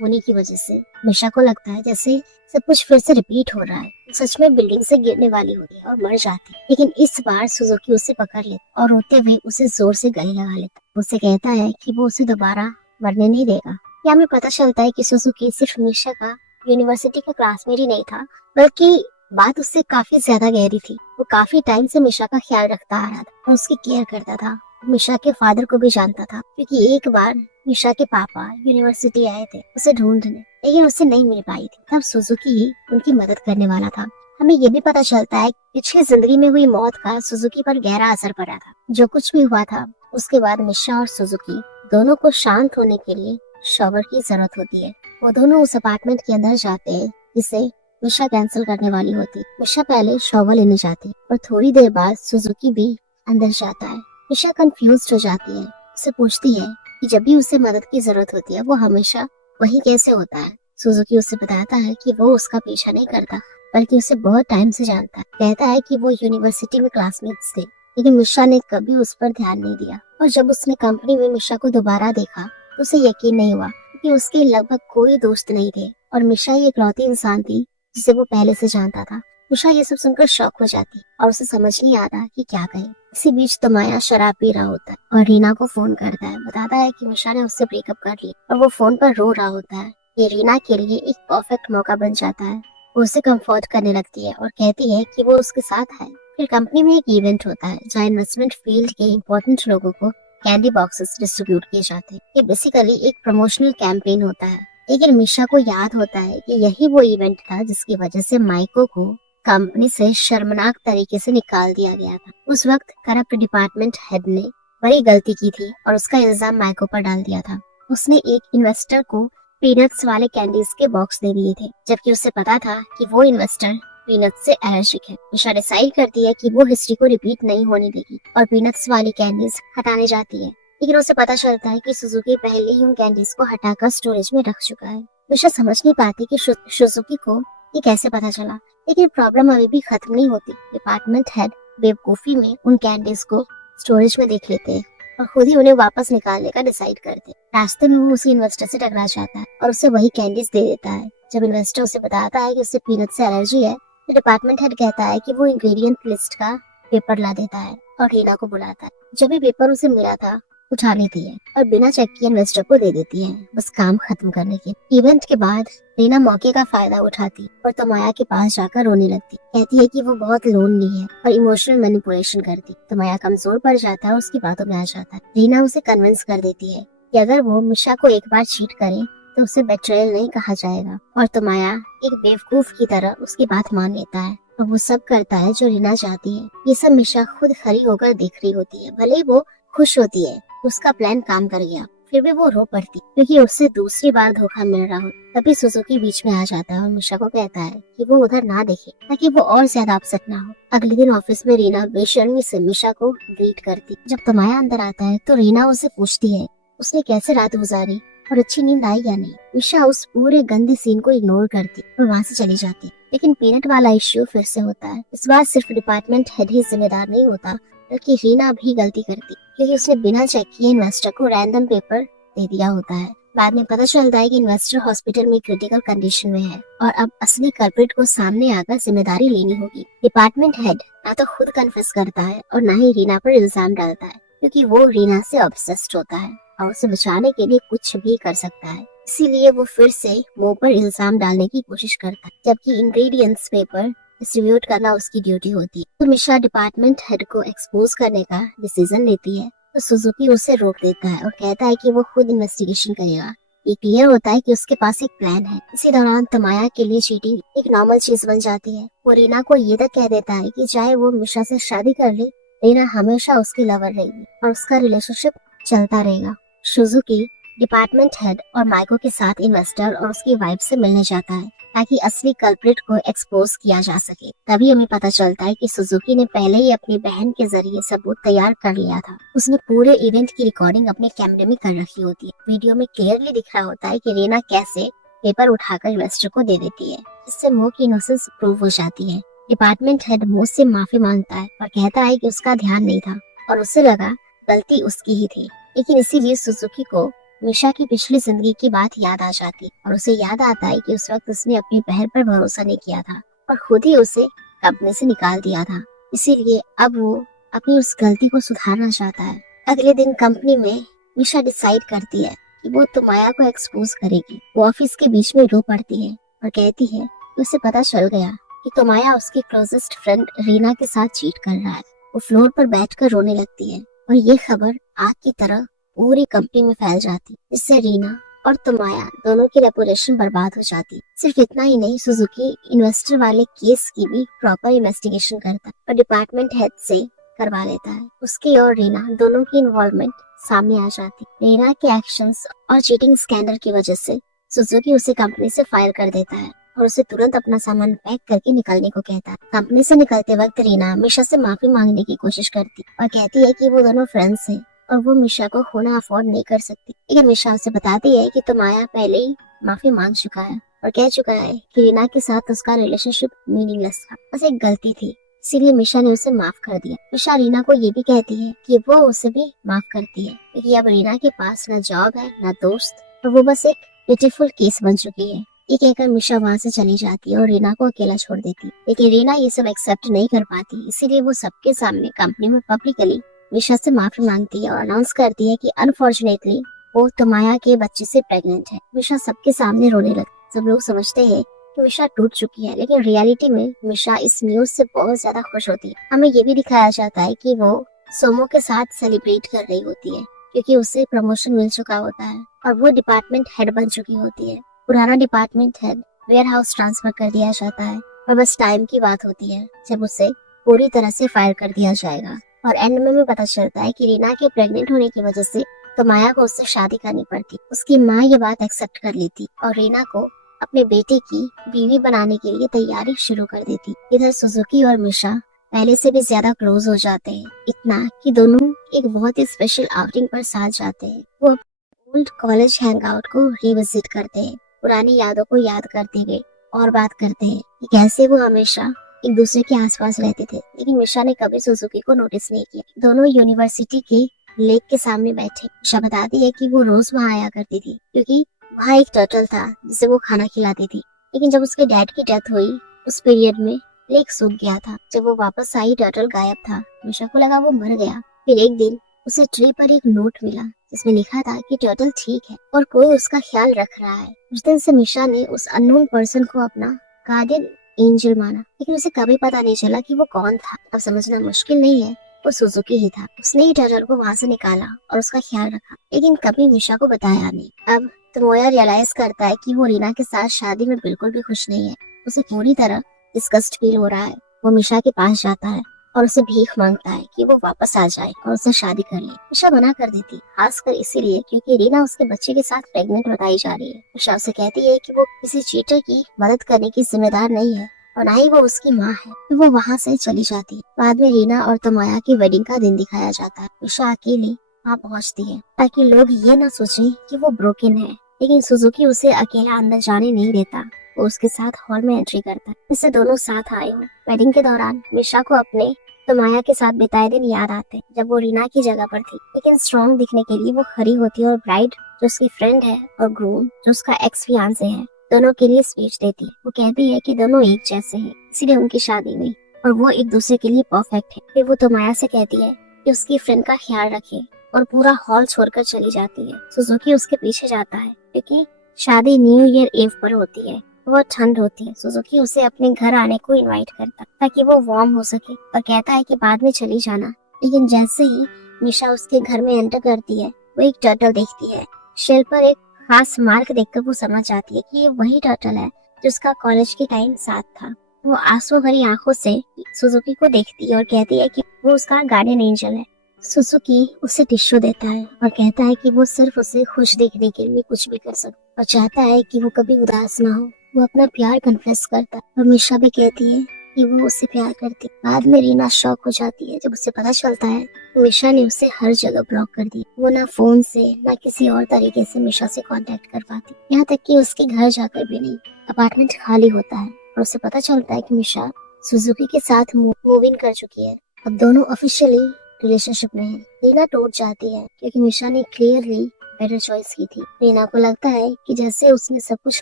होने की वजह से मिशा को लगता है जैसे सब कुछ फिर से रिपीट हो रहा है। सच में बिल्डिंग से गिरने वाली होती है और मर जाती है, लेकिन इस बार सुजुकी उसे पकड़ लेता और रोते हुए उसे जोर से गले लगा लेता। उसे कहता है कि वो उसे दोबारा मरने नहीं देगा। यहाँ हमें पता चलता है कि सुजुकी सिर्फ मिशा का यूनिवर्सिटी का क्लासमेट ही नहीं था, बल्कि बात उससे काफी ज्यादा गहरी थी। वो काफी टाइम से मिशा का ख्याल रखता आ रहा था और उसकी केयर करता था। मिशा के फादर को भी जानता था, क्योंकि एक बार मिशा के पापा यूनिवर्सिटी आए थे उसे ढूंढने, लेकिन उसे नहीं मिल पाई थी। तब सुजुकी ही उनकी मदद करने वाला था। हमें ये भी पता चलता है पिछली जिंदगी में हुई मौत का सुजुकी पर गहरा असर पड़ा था। जो कुछ भी हुआ था उसके बाद मिशा और सुजुकी दोनों को शांत होने के लिए शॉवर की जरूरत होती है। वो दोनों उस अपार्टमेंट के अंदर जाते हैं जिसे मिशा कैंसिल करने वाली होती। मिशा पहले शॉवर लेने जाती और थोड़ी देर बाद सुजुकी भी अंदर जाता है। मिशा कंफ्यूज हो जाती है, उसे पूछती है कि जब भी उसे मदद की जरूरत होती है वो हमेशा वही कैसे होता है। सुजुकी उसे बताता है कि वो उसका पीछा नहीं करता, बल्कि उसे बहुत टाइम से जानता है। कहता है कि वो यूनिवर्सिटी में क्लासमेट्स थे, लेकिन मिशा ने कभी उस पर ध्यान नहीं दिया, और जब उसने कंपनी में मिशा को दोबारा देखा तो उसे यकीन नहीं हुआ कि उसके लगभग कोई दोस्त नहीं थे और मिशा ही इकलौती इंसान थी जिसे वो पहले से जानता था। मिशा ये सब सुनकर शॉक हो जाती और उसे समझ नहीं आता कि क्या कहे। इसी बीच तमाया शराब पी रहा होता है और रीना को फोन करता है, बताता है कि मिशा ने उससे ब्रेकअप कर लिया और वो फोन पर रो रहा होता है। ये रीना के लिए एक परफेक्ट मौका बन जाता है। वो उसे कंफर्ट करने लगती है और कहती है कि वो उसके साथ है। फिर कंपनी में एक इवेंट होता है जहाँ इन्वेस्टमेंट फील्ड के इम्पोर्टेंट लोगों को कैंडी बॉक्सेस डिस्ट्रीब्यूट किए जाते हैं। ये बेसिकली एक प्रमोशनल कैंपेन होता है, लेकिन मिशा को याद होता है कि यही वो इवेंट था जिसकी वजह से माइको को कंपनी से शर्मनाक तरीके से निकाल दिया गया था। उस वक्त करप्ट डिपार्टमेंट हेड ने बड़ी गलती की थी और उसका इल्जाम माइको पर डाल दिया था। उसने एक इन्वेस्टर को पीनट्स वाले कैंडीज के बॉक्स दे दिए थे, जबकि उसे पता था कि वो इन्वेस्टर पीनट्स से एलर्जिक है। मिशा डिसाइड करती है कि वो हिस्ट्री को रिपीट नहीं होने देगी और पीनट्स वाली कैंडीज हटाने जाती है, लेकिन उसे पता चलता है कि सुजुकी पहले ही उन कैंडीज को हटाकर स्टोरेज में रख चुका है। मिशा समझ नहीं पाती कि सुजुकी को ये कैसे पता चला, लेकिन प्रॉब्लम अभी भी खत्म नहीं होती। डिपार्टमेंट हेड बेवकूफी में उन कैंडीज को स्टोरेज में देख लेते हैं और खुद ही उन्हें वापस निकालने का डिसाइड करते हैं। रास्ते में वो उसी इन्वेस्टर से टकरा जाता है और उसे वही कैंडीज दे देता है। जब इन्वेस्टर उसे बताता है कि उसे पीनट से एलर्जी है, तो डिपार्टमेंट हेड कहता है कि वो इंग्रेडिएंट लिस्ट का पेपर ला देता है और रीना को बुलाता है। जब ये पेपर उसे मिला था उठा लेती है और बिना चेक किए इन्वेस्टर को दे देती है, बस काम खत्म करने के। इवेंट के बाद रीना मौके का फायदा उठाती और तमाया के पास जाकर रोने लगती। कहती है कि वो बहुत लोनली है और इमोशनल मैनिपुलेशन करती। तमाया कमजोर पड़ जाता है और उसकी बातों में आ जाता है। रीना उसे कन्विंस कर देती है कि अगर वो मिशा को एक बार चीट करे तो उसे बेट्रेयल नहीं कहा जाएगा, और तमाया एक बेवकूफ की तरह उसकी बात मान लेता है और वो सब करता है जो रीना चाहती है। ये सब मिशा खुद खड़ी होकर देख रही होती है। भले ही वो खुश होती है उसका प्लान काम कर गया, फिर भी वो रो पड़ती क्योंकि उससे दूसरी बार धोखा मिल रहा हो। तभी सुजुकी बीच में आ जाता है और मिशा को कहता है कि वो उधर ना देखे ताकि वो और ज्यादा अपसेट ना हो। अगले दिन ऑफिस में रीना बेशर्मी से मिशा को ग्रीट करती। जब तमाया अंदर आता है तो रीना उससे पूछती है उसने कैसे रात गुजारी और अच्छी नींद आई या नहीं। मिशा उस पूरे गंदे सीन को इग्नोर करती और वहाँ से चली जाती। लेकिन पीनट वाला इश्यू फिर से होता है। इस बार सिर्फ डिपार्टमेंट हेड ही जिम्मेदार नहीं होता, बल्कि रीना भी गलती करती क्योंकि उसने बिना चेक किए इन्वेस्टर को रैंडम पेपर दे दिया होता है। बाद में पता चलता है कि इन्वेस्टर हॉस्पिटल में क्रिटिकल कंडीशन में है और अब असली कल्प्रिट को सामने आकर जिम्मेदारी लेनी होगी। डिपार्टमेंट हेड ना तो खुद कन्फेस करता है और ना ही रीना पर इल्जाम डालता है, क्योंकि वो रीना से ऑब्सेस्ड होता है और उसे बचाने के लिए कुछ भी कर सकता है। इसीलिए वो फिर से मो पर इल्जाम डालने की कोशिश करता है, जबकि इंग्रेडिएंट्स पेपर डिस्ट्रीब्यूट करना उसकी ड्यूटी होती है। तो मिशा डिपार्टमेंट हेड को एक्सपोज करने का डिसीजन लेती है, तो सुजुकी उसे रोक देता है और कहता है कि वो खुद इन्वेस्टिगेशन करेगा। ये क्लियर होता है कि उसके पास एक प्लान है। इसी दौरान तमाया के लिए चीटिंग एक नॉर्मल चीज बन जाती है। वो रीना को ये तक कह देता है कि चाहे वो मिशा से शादी कर ले, रीना हमेशा उसकी लवर रहेगी और उसका रिलेशनशिप चलता रहेगा। सुजुकी डिपार्टमेंट हेड और माइको के साथ इन्वेस्टर और उसकी वाइफ से मिलने जाता है ताकि असली कल्प्रिट को एक्सपोज किया जा सके। तभी हमें पता चलता है कि सुजुकी ने पहले ही अपनी बहन के जरिए सबूत तैयार कर लिया था। उसने पूरे इवेंट की रिकॉर्डिंग अपने कैमरे में कर रखी होती है। वीडियो में क्लियरली दिख रहा होता है कि रीना कैसे पेपर उठाकर इन्वेस्टर को दे देती है, जिससे मो की इनोसेंस प्रूव हो जाती है। डिपार्टमेंट हेड मो से माफी मांगता है और कहता है कि उसका ध्यान नहीं था और उसे लगा गलती उसकी ही थी। लेकिन इसीलिए सुजुकी को मिशा की पिछली जिंदगी की बात याद आ जाती और उसे याद आता है कि उस वक्त उसने अपनी बहन पर भरोसा नहीं किया था और खुद ही उसे कंपनी से निकाल दिया था। इसीलिए अब वो अपनी उस गलती को सुधारना चाहता है। अगले दिन कंपनी में मिशा डिसाइड करती है कि वो तमाया को एक्सपोज करेगी। वो ऑफिस के बीच में रो पड़ती है और कहती है कि उसे पता चल गया कि तमाया उसकी क्लोजेस्ट फ्रेंड रीना के साथ चीट कर रहा है। वो फ्लोर पर बैठकर रोने लगती है और ये खबर आग की तरह पूरी कंपनी में फैल जाती, जिससे रीना और तमाया दोनों की रेपुटेशन बर्बाद हो जाती। सिर्फ इतना ही नहीं, सुजुकी इन्वेस्टर वाले केस की भी प्रॉपर इन्वेस्टिगेशन करता और डिपार्टमेंट हेड से करवा लेता है। उसकी और रीना दोनों की इन्वॉल्वमेंट सामने आ जाती। रीना के एक्शंस और चीटिंग स्कैंडल की वजह से सुजुकी उसे कंपनी से फायर कर देता है और उसे तुरंत अपना सामान पैक करके निकलने को कहता है। कंपनी से निकलते वक्त रीना मिशा से माफी मांगने की कोशिश करती और कहती है कि वो दोनों फ्रेंड्स हैं और वो मिशा को खोना अफोर्ड नहीं कर सकती। लेकिन मिशा उसे बताती है कि तमाया पहले ही माफी मांग चुका है और कह चुका है कि रीना के साथ उसका रिलेशनशिप मीनिंगलेस था, बस एक गलती थी, इसीलिए मिशा ने उसे माफ कर दिया। मिशा रीना को ये भी कहती है कि वो उसे भी माफ करती है क्योंकि अब रीना के पास न जॉब है न दोस्त और वो बस एक ब्यूटीफुल केस बन चुकी है। ये कहकर मिशा वहाँ से चली जाती है और रीना को अकेला छोड़ देती है। लेकिन रीना ये सब एक्सेप्ट नहीं कर पाती, इसीलिए वो सबके सामने कंपनी में पब्लिकली मिशा से माफी मांगती है और अनाउंस करती है कि अनफॉर्चुनेटली वो तमाया के बच्चे से प्रेग्नेंट है। मिशा सबके सामने रोने लगती। सब लोग समझते हैं कि मिशा टूट चुकी है, लेकिन रियलिटी में मिशा इस न्यूज से बहुत ज्यादा खुश होती है। हमें ये भी दिखाया जाता है कि वो सोमो के साथ सेलिब्रेट कर रही होती है क्योंकि उसे प्रमोशन मिल चुका होता है और वो डिपार्टमेंट हेड बन चुकी होती है। पुराना department head warehouse transfer कर दिया जाता है और बस टाइम की बात होती है जब उसे पूरी तरह से फायर कर दिया जाएगा। और एंड में भी पता चलता है कि रीना के प्रेग्नेंट होने की वजह से तमाया को उससे शादी करनी पड़ती। उसकी माँ ये बात एक्सेप्ट कर लेती और रीना को अपने बेटे की बीवी बनाने के लिए तैयारी शुरू कर देती। इधर सुजुकी और मिशा पहले से भी ज्यादा क्लोज हो जाते हैं, इतना कि दोनों एक बहुत ही स्पेशल आउटिंग पर साथ जाते हैं। वो ओल्ड कॉलेज हैंगआउट को रिविजिट करते हैं, पुरानी यादों को याद करते हुए और बात करते हैं कि कैसे वो हमेशा एक दूसरे के आसपास रहते थे। लेकिन मिशा ने कभी सुजुकी को नोटिस नहीं किया। दोनों यूनिवर्सिटी के लेक के सामने बैठे। मिशा बताती है कि वो रोज वहाँ आया करती थी क्योंकि वहाँ एक टर्टल था जिसे वो खाना खिलाती थी। लेकिन जब उसके डैड की डेथ हुई उस पीरियड में लेक सूख गया था। जब वो वापस आई टर्टल गायब था। मिशा को लगा वो मर गया। फिर एक दिन उसे ट्री पर एक नोट मिला जिसमें लिखा था कि टर्टल ठीक है और कोई उसका ख्याल रख रहा है। उस दिन से मिशा ने उस अननोन पर्सन को अपना गार्डियन एंजल माना, लेकिन उसे कभी पता नहीं चला कि वो कौन था। अब समझना मुश्किल नहीं है, वो सुजुकी ही था। उसने ही टर्टल को वहाँ से निकाला और उसका ख्याल रखा, लेकिन कभी मिशा को बताया नहीं। अब तमोया रियलाइज करता है कि वो रीना के साथ शादी में बिल्कुल भी खुश नहीं है। उसे पूरी तरह डिस्गस्ट फील हो रहा है। वो मिशा के पास जाता है और उसे भीख मांगता है कि वो वापस आ जाए और उससे शादी कर ले। मिशा मना कर देती, खासकर इसीलिए क्योंकि रीना उसके बच्चे के साथ प्रेग्नेंट बताई जा रही है। मिशा उसे कहती है कि वो किसी चीटर की मदद करने की जिम्मेदार नहीं है और ना ही वो उसकी माँ है। तो वो वहाँ से चली जाती है। बाद में रीना और तमोया की वेडिंग का दिन दिखाया जाता है। मिशा अकेली वहाँ पहुँचती है ताकि लोग ये न सोचें कि वो ब्रोकन है, लेकिन सुजुकी उसे अकेला अंदर जाने नहीं देता। वो उसके साथ हॉल में एंट्री करता है। इससे दोनों साथ आए हो। वेडिंग के दौरान मिशा को अपने तमोया के साथ बिताए दिन याद आते जब वो रीना की जगह पर थी, लेकिन स्ट्रॉन्ग दिखने के लिए वो खड़ी होती है और ब्राइड जो उसकी फ्रेंड है और ग्रूम जो उसका एक्स फियांसे है दोनों के लिए स्पीच देती है। वो कहती है कि दोनों एक जैसे हैं, इसीलिए उनकी शादी हुई और वो एक दूसरे के लिए परफेक्ट है। फिर वो तमोया से कहती है कि उसकी फ्रेंड का ख्याल रखे और पूरा हॉल छोड़कर चली जाती है। सुजुकी उसके पीछे जाता है क्योंकि शादी न्यू ईयर ईव पर होती है बहुत ठंड होती है। सुजुकी उसे अपने घर आने को इनवाइट करता ताकि वो वार्म हो सके और कहता है कि बाद में चली जाना। लेकिन जैसे ही मिशा उसके घर में एंटर करती है, वो एक टर्टल देखती है। शेल पर एक खास मार्क देखकर वो समझ जाती है कि ये वही टर्टल है जो उसका कॉलेज के टाइम साथ था। वो आंसू भरी आंखों से सुजुकी को देखती है और कहती है कि वो उसका गार्डियन एंजल है। सुजुकी उसे टिश्यू देता है और कहता है कि वो सिर्फ उसे खुश देखने के लिए कुछ भी कर सकता और चाहता है कि वो कभी उदास ना हो। वो अपना प्यार कन्फेस करता है और मिशा भी कहती है कि वो उससे प्यार करती है। बाद में रीना शॉक हो जाती है जब उसे पता चलता है मिशा ने उसे हर जगह ब्लॉक कर दिया। वो ना फोन से ना किसी और तरीके से मिशा से कांटेक्ट कर पाती, यहाँ तक कि उसके घर जाकर भी नहीं। अपार्टमेंट खाली होता है और उसे पता चलता है कि मिशा सुजुकी के साथ मूव इन कर चुकी है। अब दोनों ऑफिशियली रिलेशनशिप में है। रीना टूट जाती है क्योंकि मिशा ने क्लियरली बेटर चॉइस की थी। रीना को लगता है कि जैसे उसने सब कुछ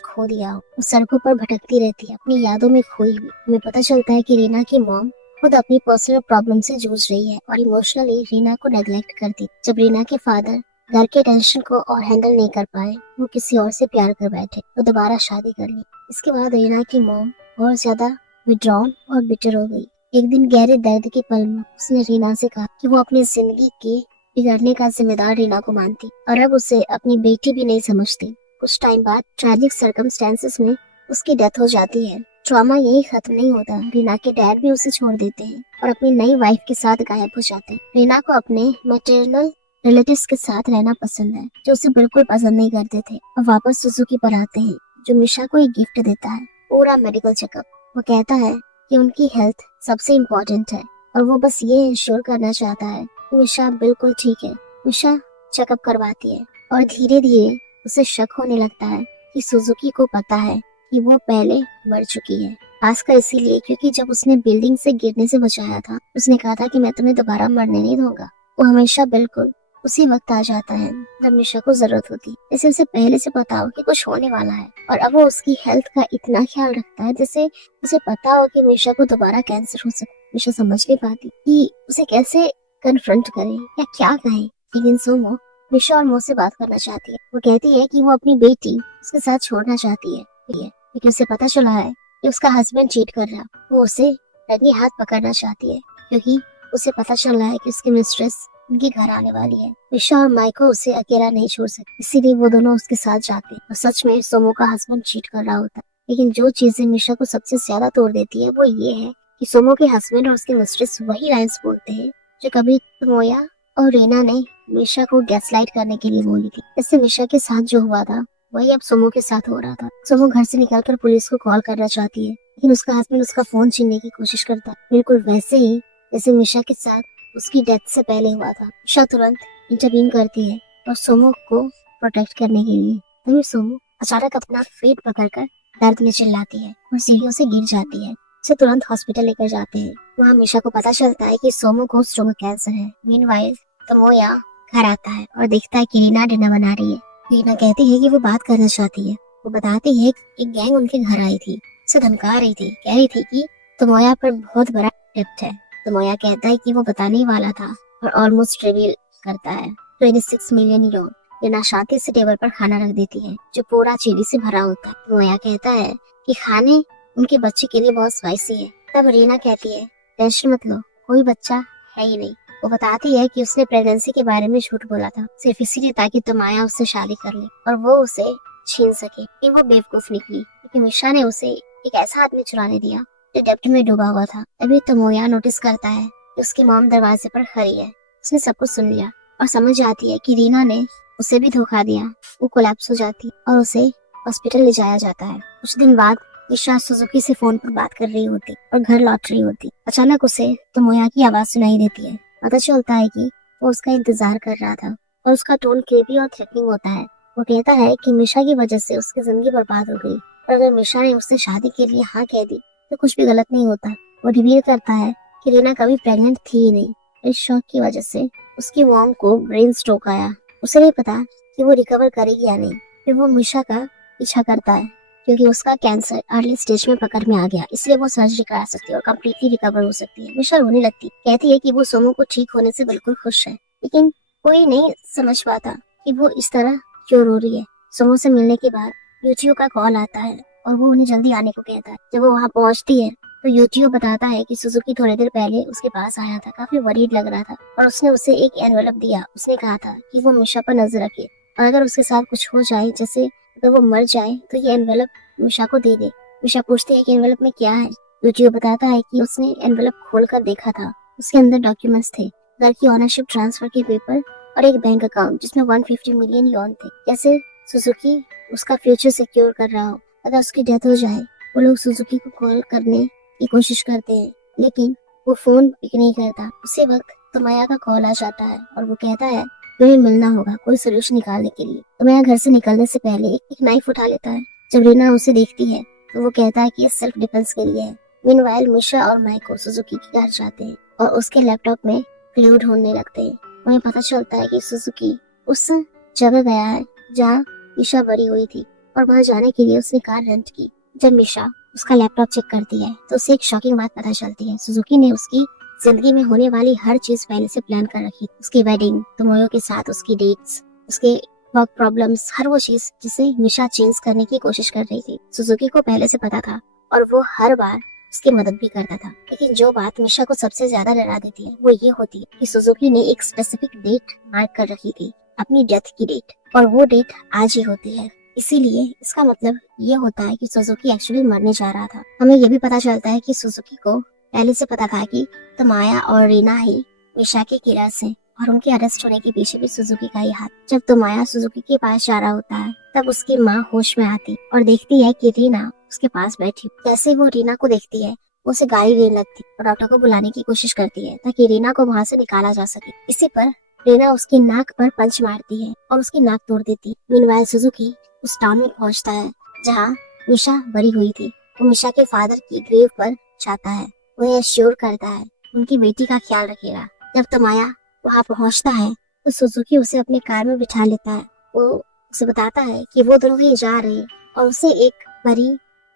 खो दिया हो। वो सड़कों पर भटकती रहती है, अपनी यादों में खोई हुई। हमें पता चलता है कि रीना की मॉम खुद अपनी पर्सनल प्रॉब्लम से जूझ रही है और इमोशनली रीना को नेग्लेक्ट करती। जब रीना के फादर घर के टेंशन को और हैंडल नहीं कर पाए, वो किसी और से प्यार कर बैठे। वो दोबारा शादी कर ली। इसके बाद रीना की मॉम और ज्यादा विड्रॉन और बिटर हो गई। एक दिन गहरे दर्द के पल में उसने रीना से कहा कि वो अपनी जिंदगी के बिगड़ने का जिम्मेदार रीना को मानती और अब उसे अपनी बेटी भी नहीं समझती। कुछ टाइम बाद ट्रैजिक सर्कमस्टेंसेस में उसकी डेथ हो जाती है। ट्रॉमा यही खत्म नहीं होता। रीना के डैड भी उसे छोड़ देते हैं और अपनी नई वाइफ के साथ गायब हो जाते हैं। रीना को अपने मैटरनल रिलेटिव्स के साथ रहना पसंद है जो उसे बिल्कुल पसंद नहीं करते थे। और वापस सुजुकी पर आते हैं जो मिशा को एक गिफ्ट देता है, पूरा मेडिकल चेकअप। वो कहता है कि उनकी हेल्थ सबसे इम्पोर्टेंट है और वो बस ये इंश्योर करना चाहता है कि मिशा बिल्कुल ठीक है। मिशा चेकअप करवाती है और धीरे धीरे उसे शक होने लगता है कि सुजुकी को पता है कि वो पहले मर चुकी है। खासकर इसीलिए क्योंकि जब उसने बिल्डिंग से गिरने से बचाया था, उसने कहा था कि मैं तुम्हें दोबारा मरने नहीं दूंगा। वो हमेशा बिल्कुल उसी वक्त आ जाता है जब मिशा को जरूरत होती है। जैसे उसे पहले से पता हो कि कुछ होने वाला है और अब वो उसकी हेल्थ का इतना ख्याल रखता है जैसे उसे पता हो कि मिशा को दोबारा कैंसर हो सकता है। मिशा समझ नहीं पाती कि उसे कैसे कन्फ्रंट करे या क्या कहे। लेकिन सोमो मिशा और मो से बात करना चाहती है। वो कहती है कि वो अपनी बेटी उसके साथ छोड़ना चाहती है लेकिन उसे पता चला है कि उसका हस्बैंड चीट कर रहा। वो उसे रंगे हाथ पकड़ना चाहती है क्योंकि उसे पता चल रहा है कि उसकी मिस्ट्रेस उनके घर आने वाली है। मिशा और माइको उसे अकेला नहीं छोड़ सकते, इसीलिए वो दोनों उसके साथ जाते हैं। और सच में सोमो का हस्बैंड चीट कर रहा होता है। लेकिन जो चीजें मिशा को सबसे ज्यादा तोड़ देती है वो ये है कि सोमो के हस्बैंड और उसके मिस्ट्रेस वही लाइन्स बोलते हैं जो कभी मोया और रीना ने मिशा को गैसलाइट करने के लिए बोली थी। इससे मिशा के साथ जो हुआ था वही अब सोमो के साथ हो रहा था। सोमो घर से निकलकर पुलिस को कॉल करना चाहती है लेकिन उसका हस्बैंड उसका फोन छीनने की कोशिश करता है, बिल्कुल वैसे ही जैसे मिशा के साथ उसकी डेथ से पहले हुआ था। मिशा तुरंत इंटरवीन करती है और सोमो को प्रोटेक्ट करने के लिए। तभी सोमो अचानक अपना पेट पकड़कर दर्द में चिल्लाती है और सीढ़ियों से गिर जाती है। उसे तुरंत हॉस्पिटल लेकर जाते हैं। वहाँ मिशा को पता चलता है कि सोमो को स्टोमक कैंसर है। मीनवाइल तमोया घर आता है और देखता है कि रीना डिनर बना रही है। रीना कहती है कि वो बात करना चाहती है। वो बताती है कि एक गैंग उनके घर आई थी, उसे धमका रही थी, कह रही थी कि तमोया पर बहुत बड़ा डेप्ट है। तमोया कहता है कि वो बताने ही वाला था और ऑलमोस्ट रिवील करता है 26 मिलियन यूरो। रीना शांति से टेबल पर खाना रख देती है जो पूरा चीनी से भरा होता है। तमोया कहता है कि खाने उनके बच्चे के लिए बहुत स्पाइसी है। तब रीना कहती है टेंशन मत लो, कोई बच्चा है ही नहीं। वो बताती है कि उसने प्रेगनेंसी के बारे में झूठ बोला था सिर्फ इसीलिए ताकि तमाया उससे शादी कर ले और वो उसे छीन सके। कि वो बेवकूफ निकली क्योंकि मिशा ने उसे एक ऐसा आदमी चुराने दिया जो डेप्ट में डूबा हुआ था। तभी तमोया नोटिस करता है कि उसकी मॉम दरवाजे पर खड़ी है। उसने सब कुछ सुन लिया और समझ जाती है कि रीना ने उसे भी धोखा दिया। वो कोलैप्स हो जाती और उसे हॉस्पिटल ले जाया जाता है। कुछ दिन बाद मिशा सुजुकी से फोन पर बात कर रही होती और घर लौट रही होती। अचानक उसे तमोया की आवाज सुनाई देती है। पता चलता है कि वो उसका इंतजार कर रहा था और उसका टोन क्रीपी और थ्रेटनिंग होता है। वो कहता है कि मिशा की वजह से उसकी जिंदगी बर्बाद हो गई और अगर मिशा ने उससे शादी के लिए हाँ कह दी तो कुछ भी गलत नहीं होता। वो रिवील करता है कि रीना कभी प्रेग्नेंट थी ही नहीं। इस शॉक की वजह से उसकी मॉम को ब्रेन स्ट्रोक आया। उसे नहीं पता कि वो रिकवर करेगी या नहीं। फिर वो मिशा का पीछा करता है क्योंकि उसका कैंसर अर्ली स्टेज में पकड़ में आ गया, इसलिए वो सर्जरी करा सकती है और कम्प्लीटली रिकवर हो सकती है। मिशा रोने लगती, कहती है कि वो सोमो को ठीक होने से बिल्कुल खुश है, लेकिन कोई नहीं समझ पाता कि वो इस तरह क्यों रो रही है। सोमो से मिलने के बाद यूचियो का कॉल आता है और वो उन्हें जल्दी आने को कहता है। जब वो वहाँ पहुँचती है तो यूचियो बताता है कि सुजुकी थोड़ी देर पहले उसके पास आया था, काफी वरीड लग रहा था और उसने उसे एक एनवेलप दिया। उसने कहा था कि वो मिशा पर नजर रखे और अगर उसके साथ कुछ हो जाए, जैसे अगर वो मर जाए, तो ये एनवेलप मिशा को दे दे। मिशा पूछती है कि एनवेलप में क्या है। यूचियो बताता है कि उसने एनवेलप खोलकर देखा था, उसके अंदर डॉक्यूमेंट्स थे, घर की ओनरशिप ट्रांसफर के पेपर और एक बैंक अकाउंट जिसमें 150 मिलियन यॉन थे। जैसे सुजुकी उसका फ्यूचर सिक्योर कर रहा हो। अगर उसकी डेथ हो जाए, वो लोग सुजुकी को कॉल करने की कोशिश करते हैं, लेकिन वो फोन पिक नहीं करता। उसी वक्त तोमाया का कॉल आ जाता है और वो कहता है तुम्हें मिलना होगा कोई सोल्यूशन निकालने के लिए। तोमाया घर से निकलने से पहले एक नाइफ उठा लेता है। जब रीना उसे देखती है तो वो कहता है कि ये सेल्फ डिफेंस के लिए है। मीनवाइल मिशा और माइको सुजुकी के घर जाते हैं और उसके लैपटॉप में क्लू ढूंढने लगते हैं। उन्हें पता चलता है कि सुजुकी उस जगह गया है जहाँ मिशा बरी हुई थी और वहां जाने के लिए उसने कार रेंट की। जब मिशा उसका लैपटॉप चेक करती है तो उसे एक शॉकिंग बात पता चलती है। सुजुकी ने उसकी जिंदगी में होने वाली हर चीज पहले से प्लान कर रखी। उसकी वेडिंग, तोमोयो के साथ उसकी डेट्स, उसके वर्क प्रॉब्लम्स, हर वो चीज जिसे मिशा चेंज करने की कोशिश कर रही थी, सुजुकी को पहले से पता था और वो हर बार उसकी मदद भी करता था। लेकिन जो बात मिशा को सबसे ज्यादा डरा देती है वो ये होती है कि सुजुकी ने एक स्पेसिफिक डेट मार्क कर रखी थी, अपनी डेथ की डेट, और वो डेट आज ही होती है। इसीलिए इसका मतलब ये होता है कि सुजुकी एक्चुअली मरने जा रहा था। हमें ये भी पता चलता है कि सुजुकी को पहले से पता था कि तोमाया और रीना ही मिशा के किलर्स हैं और उनके अरेस्ट होने के पीछे भी सुजुकी का ही हाथ। जब तोमाया सुजुकी के पास जा रहा होता है तब उसकी माँ होश में आती और देखती है कि रीना उसके पास बैठी। जैसे वो रीना को देखती है वो उसे गाली देने लगती और डॉक्टर को बुलाने की कोशिश करती है ताकि रीना को वहाँ से निकाला जा सके। इसी पर रीना उसकी नाक पर पंच मारती है और उसकी नाक तोड़ देती। मीनवाइल सुजुकी उस टाउन में पहुंचता है जहाँ मिशा बरी हुई थी। वो मिशा के फादर की ग्रेव पर जाता है। वो एश्योर करता है उनकी बेटी का ख्याल रखेगा। जब तोमाया वहाँ पहुंचता है तो सुजुकी उसे अपने कार में बिठा लेता है। वो उसे बताता है कि वो दोनों कहीं जा रहे हैं और उसे एक बड़ी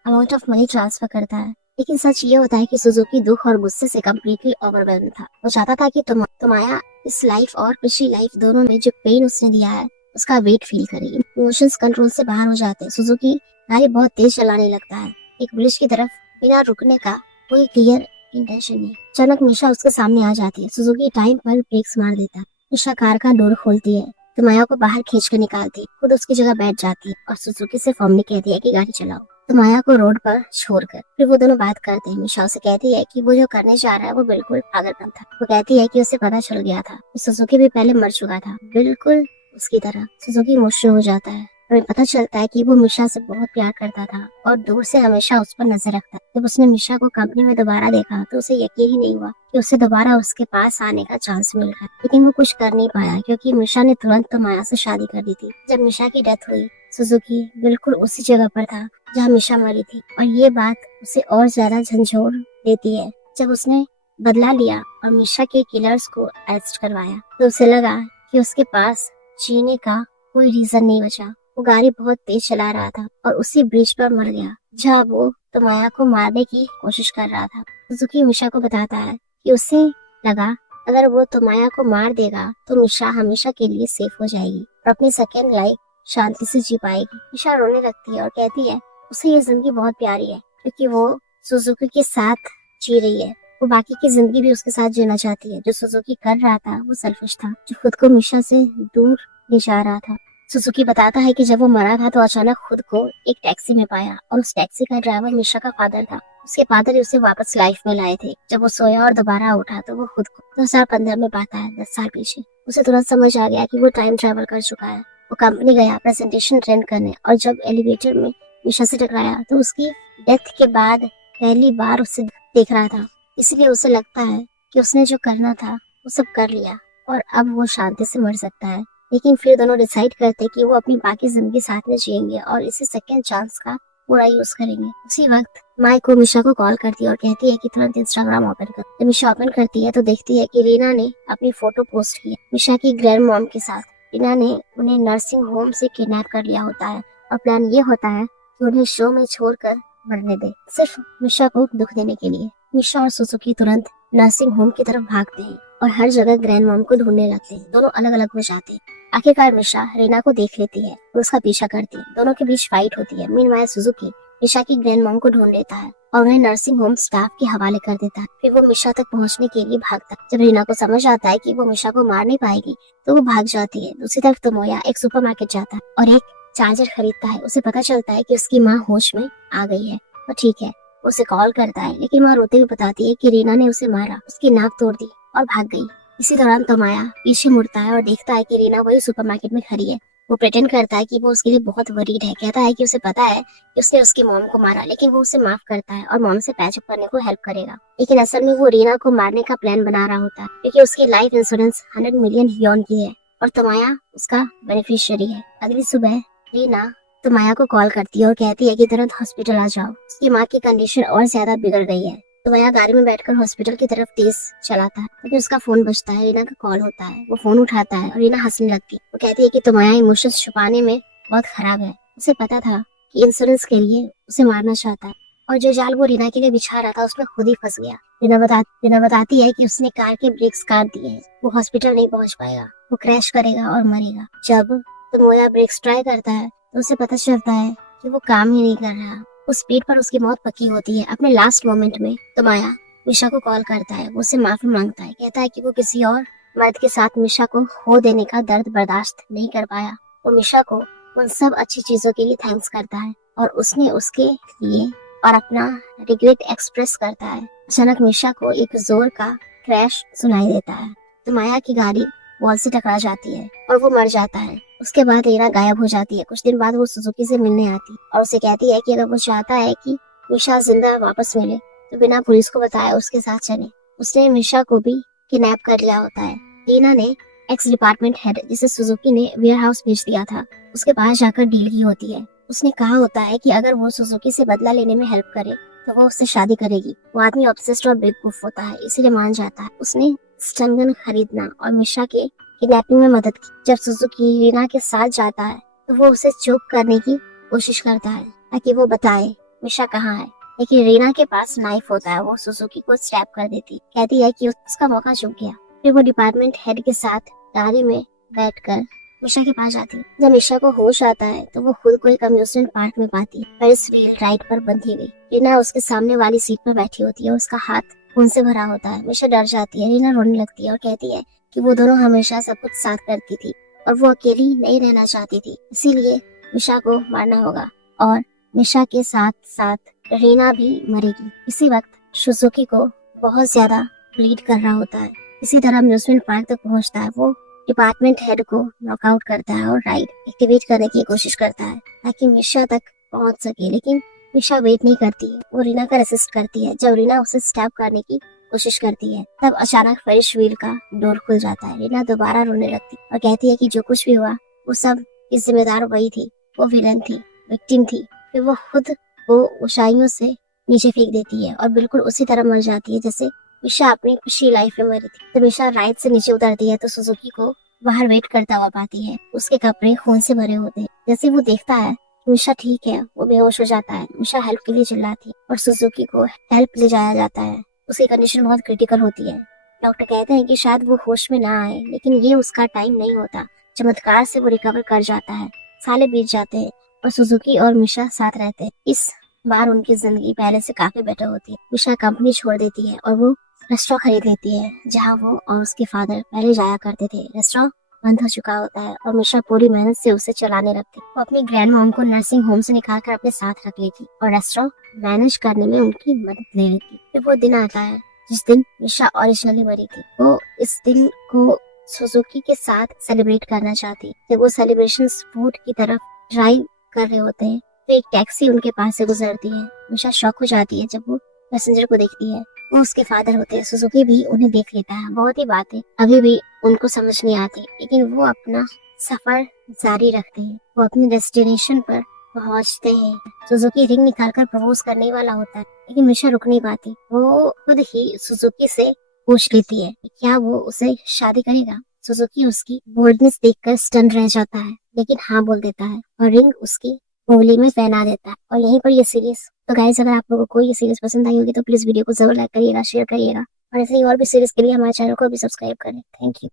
अमाउंट ऑफ मनी ट्रांसफर करता है। लेकिन सच ये होता है कि सुजुकी दुख और गुस्से से कम्प्लीटली ओवरवेल्म था। वो चाहता था कि तोमाया इस लाइफ और पिछली लाइफ दोनों में जो पेन उसने दिया है उसका वेट फील करे। इमोशंस कंट्रोल से बाहर हो जाते हैं। सुजुकी गाड़ी बहुत तेज चलाने लगता है, एक ब्रिज की तरफ, बिना रुकने का कोई क्लियर इंटेंशन नहीं। अचानक मिशा उसके सामने आ जाती है। सुजुकी टाइम पर ब्रेक्स मार देता है। मिशा कार का डोर खोलती है, तोमाया को बाहर खींच कर निकालती है, खुद उसकी जगह बैठ जाती है और सुजुकी से फॉर्मली कहती है कि गाड़ी चलाओ, तोमाया को रोड पर छोड़कर। फिर वो दोनों बात करते हैं। मिशा उसे कहती है कि वो जो करने जा रहा है वो बिल्कुल पागलपन था। वो कहती है कि उसे पता चल गया था कि सुजुकी भी पहले मर चुका था, बिल्कुल उसकी तरह। सुजुकी इमोशनल हो जाता है। हमें पता चलता है कि वो मिशा से बहुत प्यार करता था और दूर से हमेशा उस पर नजर रखता। जब उसने मिशा को कंपनी में दोबारा देखा तो उसे यकीन ही नहीं हुआ कि उसे दोबारा उसके पास आने का चांस मिल रहा है। लेकिन वो कुछ कर नहीं पाया क्योंकि मिशा ने तुरंत तोमाया से शादी कर दी थी। जब मिशा की डेथ हुई, सुजुकी बिल्कुल उसी जगह पर था जहाँ मिशा मरी थी और ये बात उसे और ज्यादा झंझोड़ देती है। जब उसने बदला लिया और मिशा के किलर्स को अरेस्ट करवाया तो उसे लगा कि उसके पास जीने का कोई रीजन नहीं बचा। वो गाड़ी बहुत तेज चला रहा था और उसी ब्रिज पर मर गया जहाँ वो तोमाया को मारने की कोशिश कर रहा था। सुजुकी मिशा को बताता है कि उसे लगा अगर वो तोमाया को मार देगा तो मिशा हमेशा के लिए सेफ हो जाएगी और अपनी सेकेंड लाइफ शांति से जी पाएगी। मिशा रोने लगती है और कहती है उसे ये जिंदगी बहुत प्यारी है क्योंकि वो सुजुकी के साथ जी रही है। वो बाकी की जिंदगी भी उसके साथ जीना चाहती है। जो सुजुकी कर रहा था वो सेल्फिश था, जो खुद को मिशा से दूर ले जा रहा था। सुजुकी बताता है कि जब वो मरा था तो अचानक खुद को एक टैक्सी में पाया और उस टैक्सी का ड्राइवर मिशा का फादर था। उसके फादर ही उसे वापस लाइफ में लाए थे। जब वो सोया और दोबारा उठा तो वो खुद को 2015 में पाता है, 10 साल पीछे। उसे तुरंत समझ आ गया कि वो टाइम ट्रेवल कर चुका है। वो कंपनी गया प्रेजेंटेशन अटेंड करने और जब एलिवेटर में मिशा से टकराया तो उसकी डेथ के बाद पहली बार उसे देख रहा था। इसलिए उसे लगता है कि उसने जो करना था वो सब कर लिया और अब वो शांति से मर सकता है। लेकिन फिर दोनों डिसाइड करते कि वो अपनी बाकी जिंदगी साथ में जिएंगे और इसी सेकेंड चांस का पूरा यूज करेंगे। उसी वक्त माई को मिशा को कॉल करती है और कहती है कि तुरंत इंस्टाग्राम ओपन कर। जब मिशा ओपन करती है तो देखती है कि रीना ने अपनी फोटो पोस्ट की है मिशा की ग्रैंड मॉम के साथ। रीना ने उन्हें नर्सिंग होम से किडनैप कर लिया होता है और प्लान ये होता है कि उन्हें शो में छोड़कर मरने दे, सिर्फ मिशा को दुख देने के लिए। मिशा और सुजुकी तुरंत नर्सिंग होम की तरफ भागते हैं और हर जगह ग्रैंड मॉम को ढूंढने लगते हैं। दोनों अलग अलग हो जाते हैं। आखिरकार मिशा रीना को देख लेती है और उसका पीछा करती है। दोनों के बीच फाइट होती है। मीनवाइल सुजुकी मिशा की ग्रैंड मॉम को ढूंढ लेता है और उन्हें नर्सिंग होम स्टाफ के हवाले कर देता है। फिर वो मिशा तक पहुंचने के लिए भागता है। जब रीना को समझ आता है कि वो मिशा को मार नहीं पाएगी तो वो भाग जाती है। दूसरी तरफ तोमोया एक सुपरमार्केट जाता है और एक चार्जर खरीदता है। उसे पता चलता है कि उसकी माँ होश में आ गई है। वो ठीक है, उसे कॉल करता है, लेकिन माँ रोते हुए बताती है कि रीना ने उसे मारा, उसकी नाक तोड़ दी और भाग गई। इसी दौरान तोमोया पीछे मुड़ता है और देखता है कि रीना वही सुपरमार्केट में खड़ी है। वो प्रेटेंड करता है कि वो उसके लिए बहुत वरीड है। कहता है कि उसे पता है कि उसने उसकी मॉम को मारा, लेकिन वो उसे माफ करता है और मॉम से पैचअप करने को हेल्प करेगा। लेकिन असल में वो रीना को मारने का प्लान बना रहा होता है, क्योंकि उसकी लाइफ इंश्योरेंस 100 मिलियन यॉन की है और तोमोया उसका बेनिफिशियरी है। अगली सुबह रीना तोमोया को कॉल करती है और कहती है कि तुरंत हॉस्पिटल आ जाओ, उसकी माँ की कंडीशन और ज्यादा बिगड़ गई है। तोमोया गाड़ी में बैठकर हॉस्पिटल की तरफ तेज चलाता है, क्योंकि उसका फोन बजता है। रीना का कॉल होता है, वो फोन उठाता है और रीना हंसने लगती है। वो कहती है कि तोमोया इमोशंस छुपाने में बहुत खराब है, उसे पता था कि इंश्योरेंस के लिए उसे मारना चाहता है और जो जाल वो रीना के लिए बिछा रहा था उसमें खुद ही फंस गया। रीना बताती है कि उसने कार के ब्रेक्स काट दिए हैं, वो हॉस्पिटल नहीं पहुंच पाएगा, वो क्रैश करेगा और मरेगा। जब तोमोया ब्रेक्स ट्राई करता है तो उसे पता चलता है कि वो काम ही नहीं कर रहा। उस स्पीड पर उसकी मौत पक्की होती है। अपने लास्ट मोमेंट में तोमोया मिशा को कॉल करता है, वो उससे माफी मांगता है, कहता है कि वो किसी और मर्द के साथ मिशा को खो देने का दर्द बर्दाश्त नहीं कर पाया। वो मिशा को उन सब अच्छी चीजों के लिए थैंक्स करता है और उसने उसके लिए और अपना रिग्रेट एक्सप्रेस करता है। अचानक मिशा को एक जोर का क्रैश सुनाई देता है। तोमोया की गाड़ी वॉल से टकरा जाती है और वो मर जाता है। उसके बाद रीना गायब हो जाती है। कुछ दिन बाद वो सुजुकी से मिलने आती और उसे कहती है कि अगर वो चाहता है कि मिशा जिंदा वापस मिले तो बिना पुलिस को बताए उसके साथ चले। उसने मिशा को भी किडनैप कर लिया होता है। रीना ने एक्स डिपार्टमेंट हेड, जिसे सुजुकी ने वेयर हाउस भेज दिया था, उसके पास जाकर डील की होती है। उसने कहा होता है कि अगर वो सुजुकी से बदला लेने में हेल्प करे तो वो उससे शादी करेगी। वो आदमी ऑब्सेस्ड और बेवकूफ होता है, इसीलिए मान जाता है। उसने स्टन गन खरीदना और मिशा के किडनैपिंग में मदद की। जब सुजुकी रीना के साथ जाता है तो वो उसे चोक करने की कोशिश करता है ताकि वो बताए मिशा कहाँ है, लेकिन रीना के पास नाइफ होता है। वो सुजुकी को स्टैब कर देती, कहती है कि उसका मौका चूक गया। फिर वो डिपार्टमेंट हेड के साथ गाड़ी में बैठकर मिशा के पास जाती है। जब मिशा को होश आता है तो वो खुद को एक अम्यूजमेंट पार्क में पाती है, फर्स्ट व्हील राइड पर बंधी हुई। रीना उसके सामने वाली सीट पर बैठी होती है, उसका हाथ खून से भरा होता है। मिशा डर जाती है, रीना रोने लगती है और कहती है कि वो दोनों हमेशा सब कुछ साथ करती थी और वो अकेली नहीं रहना चाहती थी, इसीलिए मिशा को मारना होगा और मिशा के साथ साथ रीना भी मरेगी। इसी वक्त सुजुकी को बहुत ज्यादा ब्लीड कर रहा होता है। इसी तरह अम्यूजमेंट पार्क तक पहुंचता है। वो डिपार्टमेंट हेड को नॉकआउट करता है और राइड एक्टिवेट करने की कोशिश करता है ताकि मिशा तक पहुंच सके, लेकिन मिशा वेट नहीं करती है। वो रीना का रेसिस्ट करती है। जब रीना उसे स्टैब करने की कोशिश करती है तब अचानक फर्स्ट व्हील का डोर खुल जाता है। रीना दोबारा रोने लगती और कहती है कि जो कुछ भी हुआ वो सब की जिम्मेदार वही थी, वो विलन थी, विक्टिम थी। फिर वो खुद को ऊंचाइयों से नीचे फेंक देती है और बिल्कुल उसी तरह मर जाती है जैसे मिशा अपनी खुशी लाइफ में मरी थी। जब मिशा राइड से नीचे उतरती है तो सुजुकी को बाहर वेट करता हुआ पाती है। उसके कपड़े खून से भरे होते हैं। जैसे वो देखता है कि मिशा ठीक है, वो बेहोश हो जाता है। मिशा हेल्प के लिए चिल्लाती है और सुजुकी को हेल्प ले जाया जाता है। उसकी कंडीशन बहुत क्रिटिकल होती है। डॉक्टर कहते हैं कि शायद वो होश में ना आए, लेकिन ये उसका टाइम नहीं होता। चमत्कार से वो रिकवर कर जाता है। साले बीत जाते हैं और सुजुकी और मिशा साथ रहते हैं। इस बार उनकी जिंदगी पहले से काफी बेटर होती है। मिशा कंपनी छोड़ देती है और वो रेस्टोरेंट खरीद लेती है जहाँ वो और उसके फादर पहले जाया करते थे। रेस्टोरेंट बंद हो चुका होता है और मिशा पूरी मेहनत से उसे चलाने लगती। वो अपनी ग्रैंड मॉम को नर्सिंग होम से निकाल कर अपने साथ रख लेती और रेस्टोरेंट मैनेज करने में उनकी मदद ले लेती। फिर वो दिन आता है जिस दिन मिशा ओरिजिनली मरी थी। वो इस दिन को सुजुकी के साथ सेलिब्रेट करना चाहती। जब वो सेलिब्रेशन फूड की तरफ ड्राइव कर रहे होते हैं तो एक टैक्सी उनके पास से गुजरती है। मिशा शॉक हो जाती है जब वो पैसेंजर को देखती है। वो उसके फादर होते हैं। सुजुकी भी उन्हें देख लेता है। बहुत ही बातें अभी भी उनको समझ नहीं आती, लेकिन वो अपना सफर जारी रखते हैं। वो अपने डेस्टिनेशन पर पहुंचते हैं। सुजुकी रिंग निकालकर प्रपोज करने वाला होता है, लेकिन मिशा रुक नहीं पाती। वो खुद ही सुजुकी से पूछ लेती है क्या वो उसे शादी करेगा। सुजुकी उसकी बोल्डनेस देखकर स्टन रह जाता है, लेकिन हाँ बोल देता है और रिंग उसकी उंगली में पहना देता है। और यहीं पर ये सीरीज तो गाइस, अगर आप लोगों को ये सीरीज पसंद आई होगी तो प्लीज वीडियो को जरूर लाइक करिएगा, शेयर करिएगा और ऐसे ही और भी सीरीज के लिए हमारे चैनल को भी सब्सक्राइब करें। Thank you.